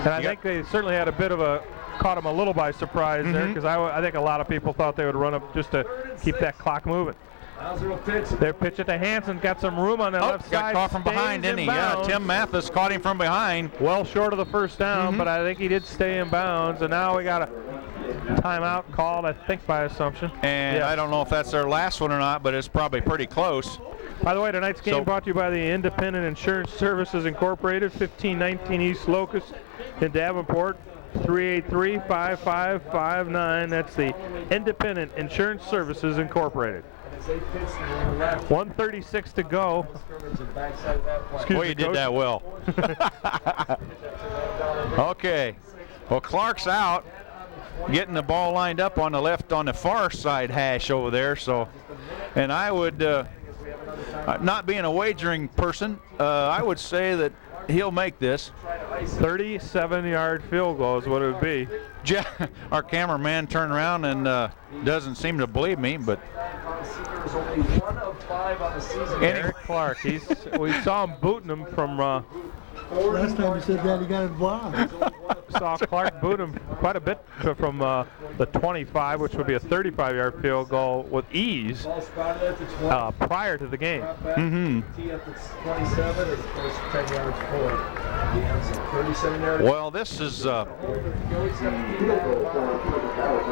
And I think they certainly had a bit of a caught him a little by surprise there, because I think a lot of people thought they would run up just to keep that clock moving. Their pitch it to Hansen, got some room on the left got side. caught from behind, didn't he? Yeah, Tim Mathis caught him from behind. Well short of the first down, but I think he did stay in bounds, and now we got a timeout called, I think, by Assumption. And Yes. I don't know if that's their last one or not, but it's probably pretty close. By the way, tonight's game brought to you by the Independent Insurance Services Incorporated, 1519 East Locust in Davenport, 383-5559. That's the Independent Insurance Services Incorporated. 1:36 to go. Boy, you did that well. Okay. Well, Clark's out, getting the ball lined up on the left, on the far side hash over there. So, and I would, not being a wagering person, I would say that he'll make this. 37-yard field goal is what it would be. Our cameraman turned around and doesn't seem to believe me, but Eric Clark, we saw him booting him from. Last time you said that, he got it blocked. Saw Clark boot him quite a bit from the 25, which would be a 35-yard field goal with ease prior to the game. Well, this is,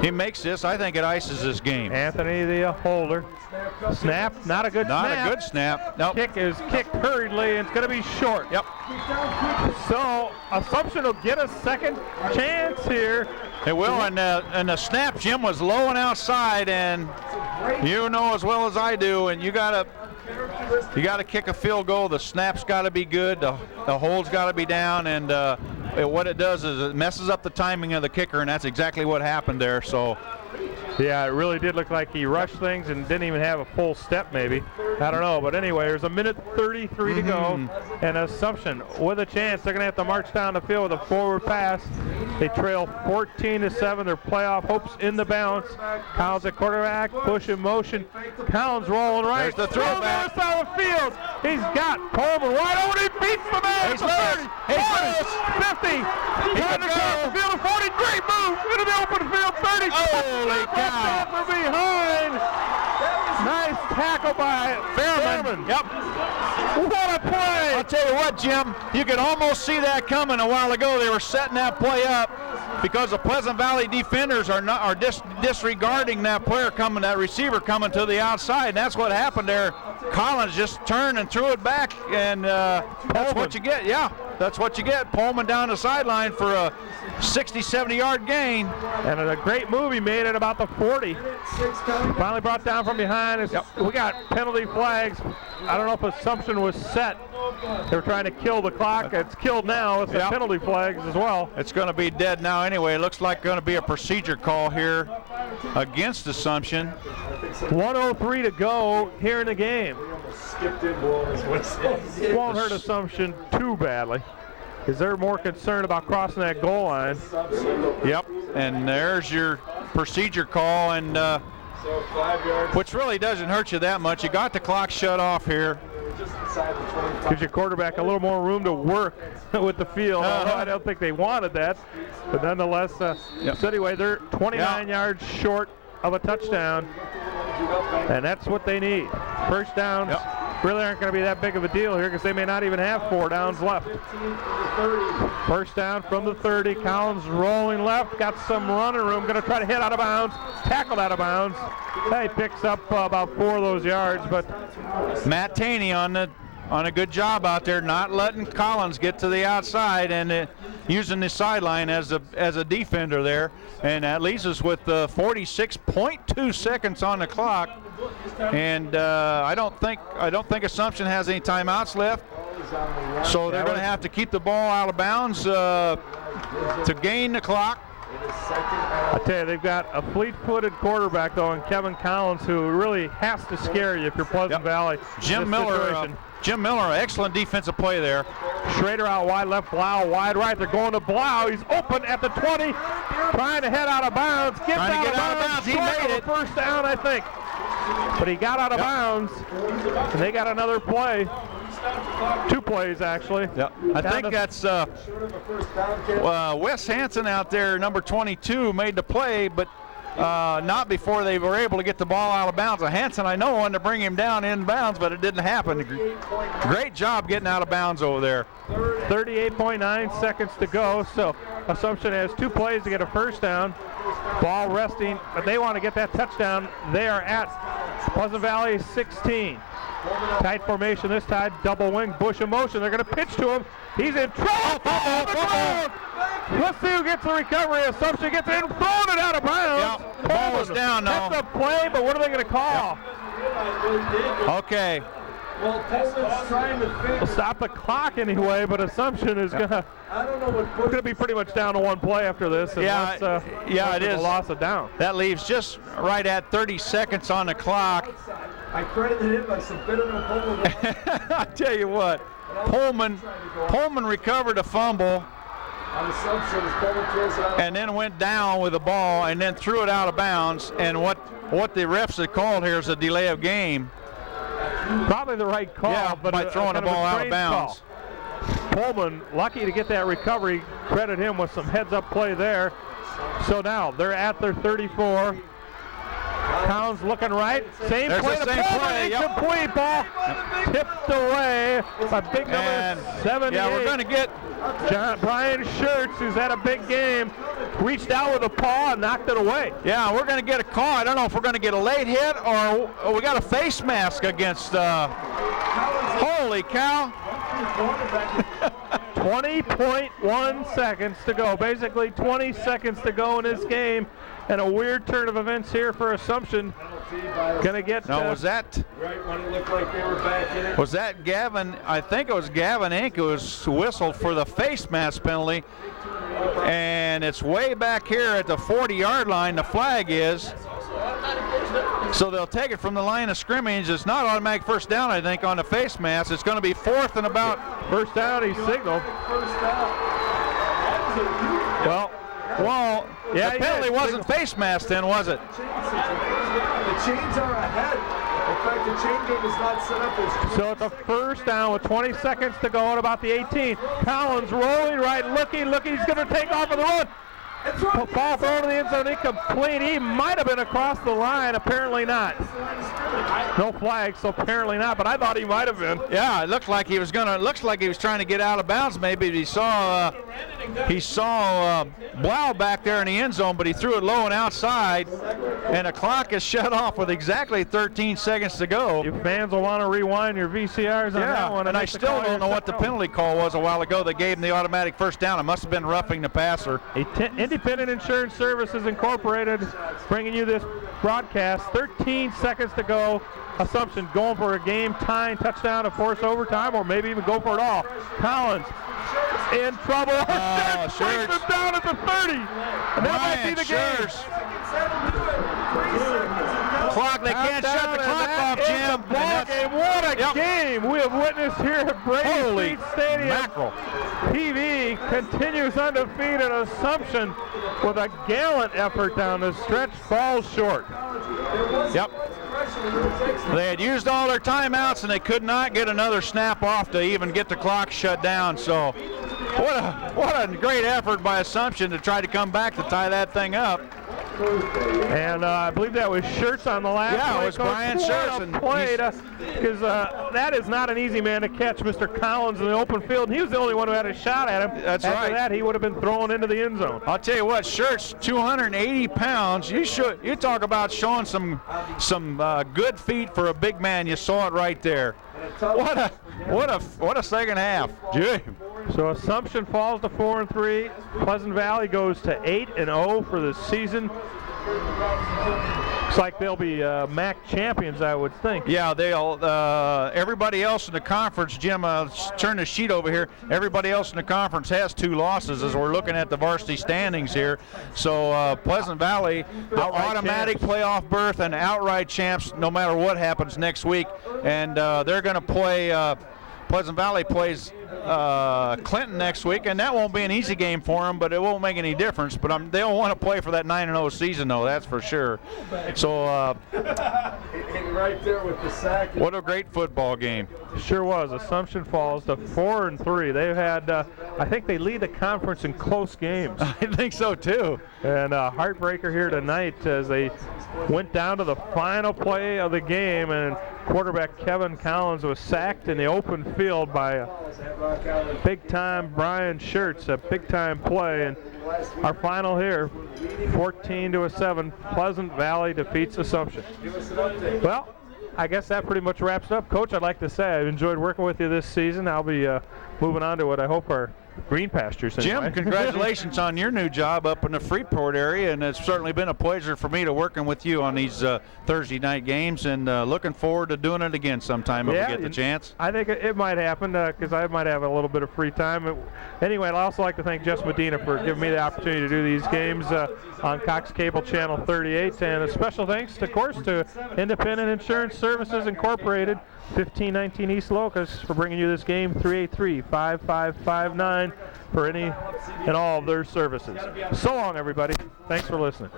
he makes this. I think it ices this game. Anthony, the holder. Snap, not a good snap. Not a good snap. Nope. Kick is kicked hurriedly, and it's going to be short. Yep. So Assumption will get a second chance here. It will, and the snap, Jim, was low and outside, and you know as well as I do, and you gotta kick a field goal. The snap's got to be good. The hold's got to be down, and what it does is it messes up the timing of the kicker, and that's exactly what happened there. So. Yeah, it really did look like he rushed things and didn't even have a full step maybe. I don't know, but anyway, there's a minute 33 to go, and Assumption with a chance. They're going to have to march down the field with a forward pass. They trail 14-7. Their playoff hopes in the balance. Collins at quarterback, push in motion. Collins rolling right. There's the throwback. Down the field. He's got Pullman wide open. He beats the man. He's loose. He's loose. 50. Trying to cross the field. 40. Great move into the open field. 30. Holy cow. From behind. Nice tackle by Fairman. Yep. What a play. I'll tell you what, Jim, you could almost see that coming a while ago. They were setting that play up because the Pleasant Valley defenders are disregarding that receiver coming to the outside, and that's what happened there. Collins just turned and threw it back, and that's what you get. Yeah, that's what you get. Pullman down the sideline for a 60-70-yard gain. And a great move he made at about the 40. Finally brought down from behind. We got penalty flags. I don't know if Assumption was set. They were trying to kill the clock. It's killed now with the penalty flags as well. It's going to be dead now anyway. It looks like going to be a procedure call here against Assumption. 1:03 to go here in the game. Won't hurt Assumption too badly. Is there more concern about crossing that goal line? Yep, and there's your procedure call, and which really doesn't hurt you that much. You got the clock shut off here. Gives your quarterback a little more room to work with the field. Although I don't think they wanted that, but nonetheless, so anyway, they're 29 yards short of a touchdown, and that's what they need. First downs really aren't going to be that big of a deal here because they may not even have 4 downs left. First down from the 30. Collins rolling left, got some running room, going to try to hit out of bounds, tackled out of bounds. He picks up about 4 of those yards, but Matt Taney on a good job out there, not letting Collins get to the outside and using the sideline as a defender there, and that leaves us with 46.2 seconds on the clock. And I don't think Assumption has any timeouts left, so they're going to have to keep the ball out of bounds to gain the clock. I tell you, they've got a fleet-footed quarterback though, in Kevin Collins, who really has to scare you if you're Pleasant Valley. Jim Miller, excellent defensive play there. Schrader out wide left, Blau wide right. They're going to Blau. He's open at the 20, trying to head out of bounds. Gets out of bounds. He made it. First down, I think. But he got out of bounds, and they got another play. 2 plays, actually. Yep. I think that's Wes Hansen out there, number 22, made the play, but not before they were able to get the ball out of bounds. Hansen, I know, wanted to bring him down in bounds, but it didn't happen. Great job getting out of bounds over there. 38.9 seconds to go, so Assumption has 2 plays to get a first down. Ball resting, but they want to get that touchdown. They are at Pleasant Valley 16. Tight formation this time, double wing, Bush in motion. They're going to pitch to him. He's in trouble. Let's see who gets the recovery. Assumption gets it and thrown it out of bounds. Yep. Ball was down now. That's a play, but what are they going to call? Yep. Okay. Well, Pullman's trying to figure. We'll stop the clock anyway, but Assumption is going to be pretty much down to 1 play after this. Yeah, it is. A loss of down. That leaves just right at 30 seconds on the clock. I credited him by some bitter Pullman. I tell you what, Pullman recovered a fumble and then went down with the ball and then threw it out of bounds. And what the refs had called here is a delay of game. Probably the right call, but by throwing the ball out of bounds. Pullman, lucky to get that recovery. Credit him with some heads-up play there. So now they're at their 34. Collins looking right. Same play to Pullman. Incomplete ball. Tipped away by big number 78. Yeah, we're going to get Brian Schertz, who's had a big game, reached out with a paw and knocked it away. Yeah, we're going to get a call. I don't know if we're going to get a late hit or we got a face mask against. Holy cow. 20.1 seconds to go. Basically 20 seconds to go in this game. And a weird turn of events here for Assumption. Gonna get. No, was that? Right when it looked like they were back in it. Was that Gavin? I think it was Gavin Inc. who was whistled for the face mask penalty. And it's way back here at the 40-yard line. The flag is. So they'll take it from the line of scrimmage. It's not automatic first down, I think, on the face mask. It's going to be 4th and about. First down, he signaled. Well, yeah, the penalty wasn't face mask then, was it? The chains are ahead. In fact, the chain game is not set up as. So it's a first down with 20 seconds to go at about the 18. Collins rolling right, looking. He's going to take off on the run. Ball thrown to the end zone, incomplete. He might have been across the line, apparently not. No flag, so apparently not, but I thought he might have been. Yeah, it looked like he was trying to get out of bounds. Maybe he saw Blau back there in the end zone, but he threw it low and outside, and the clock is shut off with exactly 13 seconds to go. You fans will want to rewind your VCRs on that one. And I still don't know what the penalty call was a while ago that gave him the automatic first down. It must have been roughing the passer. Independent Insurance Services Incorporated bringing you this broadcast. 13 seconds to go. Assumption going for a game-tying touchdown to force overtime, or maybe even go for it all. Collins in trouble. Schertz brings him down at the 30. And that might be the game. Clock, they can't shut the clock off, Jim. What a game we have witnessed here at Brady Street Stadium. Mackerel. PV continues undefeated. Assumption with a gallant effort down the stretch, falls short. Yep. They had used all their timeouts and they could not get another snap off to even get the clock shut down. So what a great effort by Assumption to try to come back to tie that thing up. And I believe that was Schertz on the last play. Yeah, it was Brian Schertz. Because that is not an easy man to catch, Mr. Collins, in the open field. And he was the only one who had a shot at him. That's right. After that, he would have been thrown into the end zone. I'll tell you what, Schertz, 280 pounds. You talk about showing some good feet for a big man. You saw it right there. What a second half. Gee. So Assumption falls to 4-3. Pleasant Valley goes to 8-0 for the season. Looks like they'll be MAC champions, I would think. Yeah, they'll. Everybody else in the conference, Jim, turn the sheet over here. Everybody else in the conference has 2 losses as we're looking at the varsity standings here. So Pleasant Valley, the automatic playoff berth and outright champs no matter what happens next week. And they're going to play, Pleasant Valley plays Clinton next week, and that won't be an easy game for them, but it won't make any difference. But they'll want to play for that 9-0 season, though, that's for sure. So right there with the sack. what a great football game. Sure was. Assumption falls to 4-3. They've had, I think they lead the conference in close games. I think so, too. And a heartbreaker here tonight as they went down to the final play of the game, and quarterback Kevin Collins was sacked in the open field by a big-time Brian Schertz, a big-time play. And our final here, 14-7, Pleasant Valley defeats Assumption. Well, I guess that pretty much wraps it up. Coach, I'd like to say I've enjoyed working with you this season. I'll be moving on to what I hope are green pastures. Anyway. Jim, congratulations on your new job up in the Freeport area, and it's certainly been a pleasure for me to working with you on these Thursday night games, and looking forward to doing it again sometime if we get the chance. I think it might happen because I might have a little bit of free time. Anyway, I'd also like to thank Jess Medina for giving me the opportunity to do these games on Cox Cable Channel 38, and a special thanks, of course, to Independent Insurance Services Incorporated, 1519 East Locust, for bringing you this game, 383-5559 for any and all of their services. So long, everybody. Thanks for listening.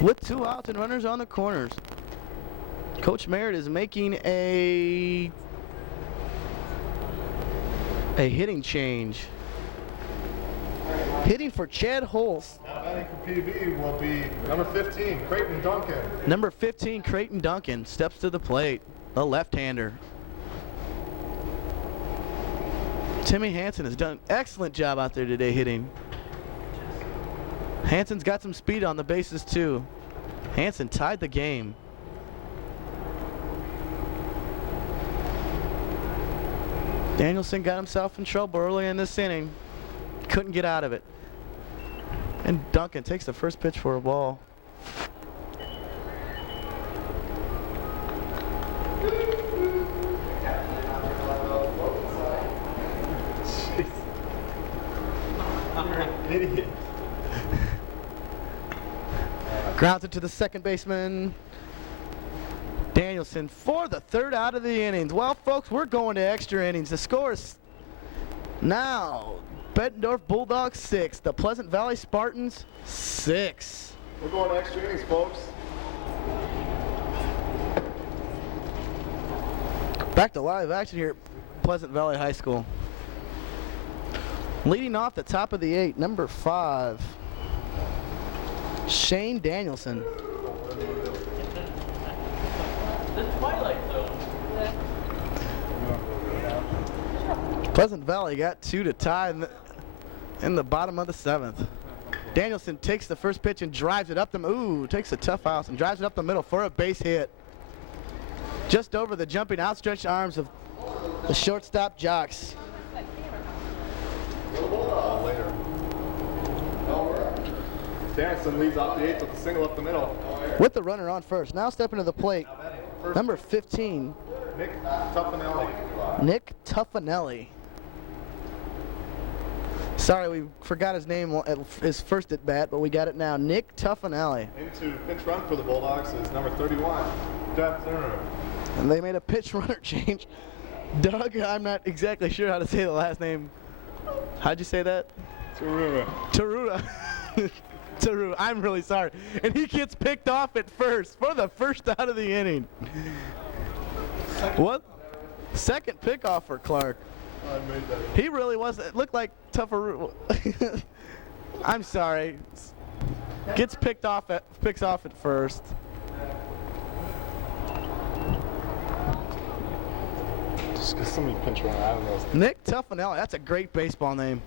With 2 outs and runners on the corners, Coach Merritt is making a hitting change. Hitting for Chad Holst. Now batting for PB will be number 15, Creighton Duncan. Number 15, Creighton Duncan, steps to the plate, a left-hander. Timmy Hansen has done an excellent job out there today hitting. Hansen's got some speed on the bases too. Hansen tied the game. Danielson got himself in trouble early in this inning. Couldn't get out of it. And Duncan takes the first pitch for a ball. Idiot. Grounds it to the second baseman, Danielson, for the 3rd out of the innings. Well, folks, we're going to extra innings. The score is now Bettendorf Bulldogs 6, the Pleasant Valley Spartans 6. We're going to extra innings, folks. Back to live action here at Pleasant Valley High School. Leading off the top of the 8, number 5, Shane Danielson. Pleasant Valley got 2 to tie in the bottom of the 7th. Danielson takes the first pitch and drives it up the takes a tough house and drives it up the middle for a base hit. Just over the jumping outstretched arms of the shortstop Jocks. Later. Danielson leads off the 8th with a single up the middle. With the runner on first. Now stepping to the plate, number 15, Nick Tuffanelli. Nick Tuffanelli. Sorry, we forgot his name at his first at bat, but we got it now. Nick Tuffanelli. Into pinch run for the Bulldogs is number 31, Doug Turner. And they made a pitch runner change. Doug, I'm not exactly sure how to say the last name. How'd you say that? Tarura. Tarura. Tarura. I'm really sorry. And he gets picked off at first for the first out of the inning. What? Second pickoff for Clark. I made that. He really was. It looked like Tuffaroo. I'm sorry. Picks off at first. Just because somebody pinch run, I don't know. Nick Tuffanelli. That's a great baseball name.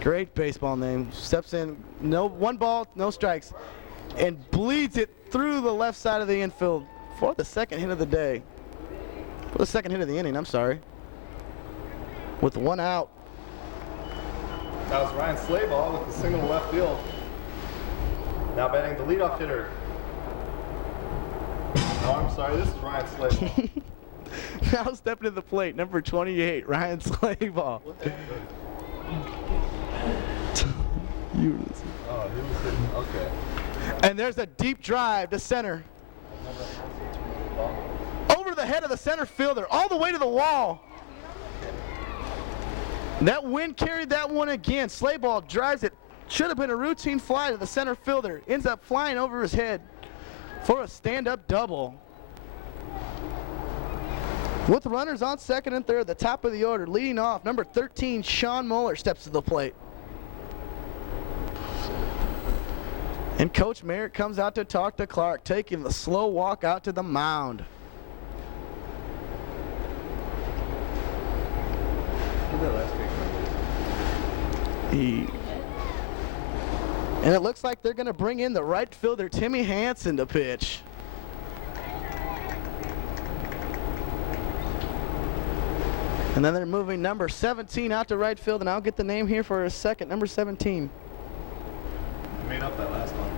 Great baseball name. Steps in, no 1 ball, no strikes, and bleeds it through the left side of the infield for the second hit of the day. For the second hit of the inning, I'm sorry. With 1 out. That was Ryan Slayball with the single to left field. Now batting the leadoff hitter. Oh, I'm sorry, this is Ryan Slayball. Now stepping to the plate, number 28, Ryan Slayball. Ulysses. Oh, he was hitting. Okay. And there's a deep drive to center. Over the head of the center fielder, all the way to the wall. That wind carried that one again. Slayball drives it. Should have been a routine fly to the center fielder. Ends up flying over his head for a stand-up double. With runners on second and third, the top of the order, leading off, number 13, Sean Moeller steps to the plate. And Coach Merritt comes out to talk to Clark, taking the slow walk out to the mound. And it looks like they're going to bring in the right fielder, Timmy Hansen, to pitch. And then they're moving number 17 out to right field, and I'll get the name here for a second. Number 17. You made up that last one.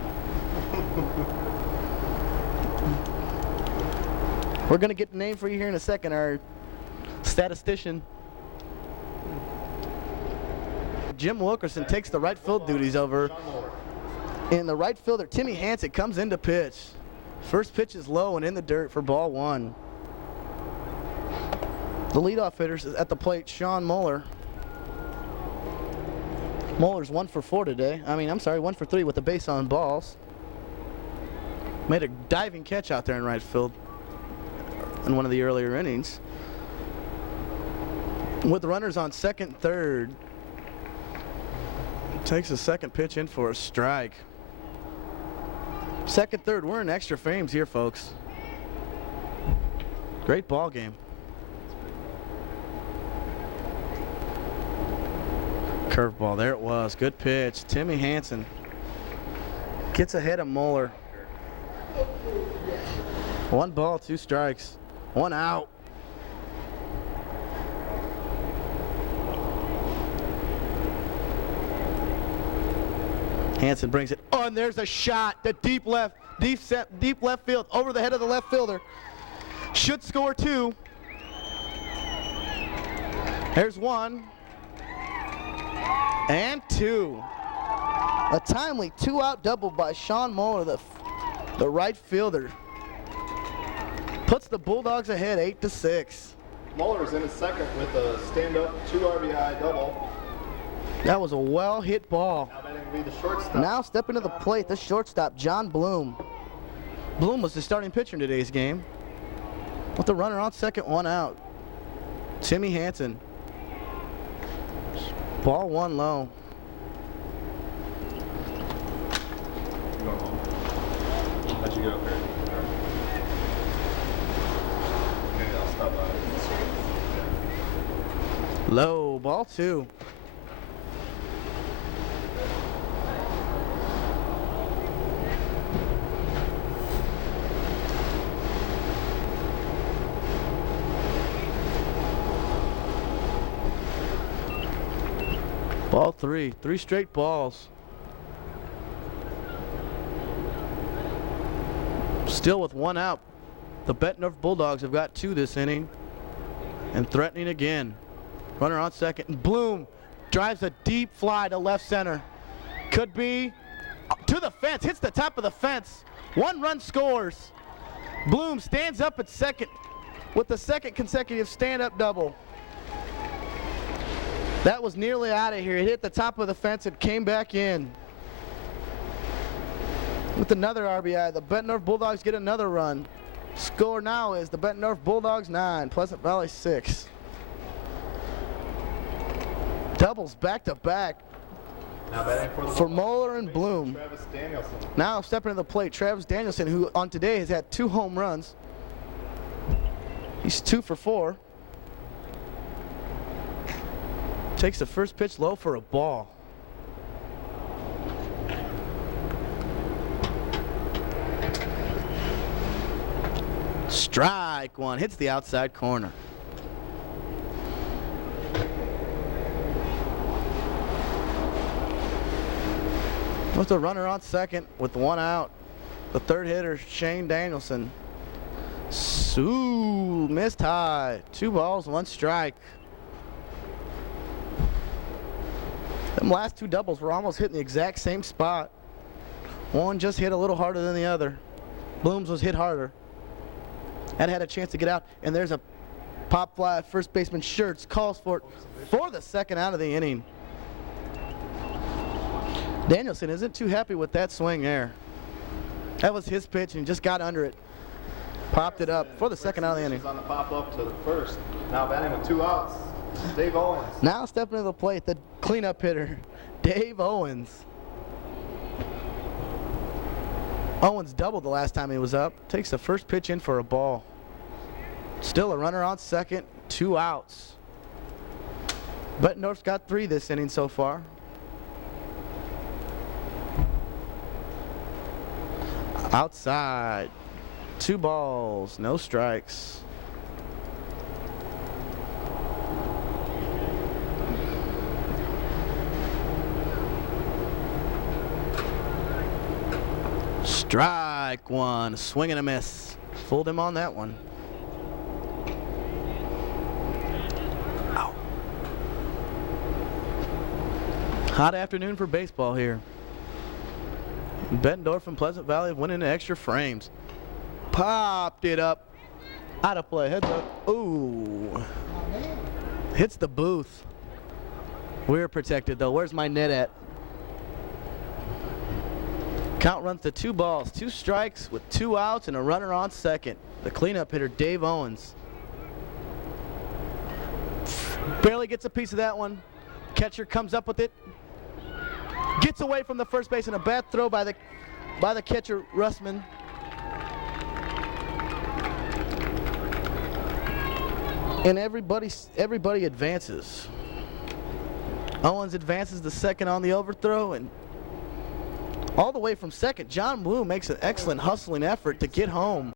We're going to get the name for you here in a second, our statistician. Jim Wilkerson takes the right field duties over. And the right fielder, Timmy Hansen, comes in to pitch. First pitch is low and in the dirt for ball one. The leadoff hitter is at the plate, Sean Moeller. Moeller's 1 for 4 today. 1 for 3 with the base on balls. Made a diving catch out there in right field in one of the earlier innings. With runners on second, third. Takes a second pitch in for a strike. Second, third, we're in extra frames here, folks. Great ball game. Curveball, there it was. Good pitch. Timmy Hansen gets ahead of Moeller. 1 ball, 2 strikes, 1 out. Hansen brings it. Oh, and there's a shot. The deep left field, over the head of the left fielder. Should score 2. There's 1. And 2. A timely 2-out double by Sean Moeller, the right fielder. Puts the Bulldogs ahead 8-6. Moeller's in his second with a stand-up 2 RBI double. That was a well-hit ball. Now batting will be the shortstop. Now stepping to the plate, the shortstop, John Bloom. Bloom was the starting pitcher in today's game. With the runner on second, 1 out. Timmy Hansen. Ball 1 low. You going home? How'd you get up here? Okay, I'll stop by. Low, ball 2. Ball 3. 3 straight balls. Still with 1 out. The Bettendorf Bulldogs have got 2 this inning. And threatening again. Runner on second. Bloom drives a deep fly to left center. Could be to the fence. Hits the top of the fence. 1 run scores. Bloom stands up at second with the second consecutive stand-up double. That was nearly out of here. It hit the top of the fence and came back in. With another RBI, the Bettendorf Bulldogs get another run. Score now is the Bettendorf Bulldogs 9, Pleasant Valley 6. Doubles back to back Now batting for Moeller and Bloom. Travis Danielson. Now stepping to the plate, Travis Danielson, who on today has had 2 home runs. He's 2 for 4. Takes the first pitch low for a ball. Strike 1, hits the outside corner. With the runner on second with 1 out, the third hitter, Shane Danielson. Ooh, missed high. 2 balls, 1 strike. Them last two doubles were almost hitting the exact same spot. One just hit a little harder than the other. Blooms was hit harder and had a chance to get out. And there's a pop fly. First baseman Schertz calls for it for the second out of the inning. Danielson isn't too happy with that swing there. That was his pitch and he just got under it. Popped it up for the second out of the inning. On the pop up to the first. Now batting with 2 outs. Dave Owens. Now stepping to the plate, the cleanup hitter, Dave Owens. Owens doubled the last time he was up. Takes the first pitch in for a ball. Still a runner on second, 2 outs. Bettendorf's got 3 this inning so far. Outside, 2 balls, no strikes. Strike one, swing and a miss. Fooled him on that one. Ow. Hot afternoon for baseball here. Bettendorf and Pleasant Valley winning the extra frames. Popped it up. Out of play, heads up. Ooh. Hits the booth. We're protected though. Where's my net at? Count runs to 2 balls, 2 strikes with 2 outs and a runner on second. The cleanup hitter, Dave Owens. Barely gets a piece of that one. Catcher comes up with it. Gets away from the first base and a bad throw by the catcher, Russman. And everybody advances. Owens advances to second on the overthrow, and all the way from second, John Blue makes an excellent hustling effort to get home.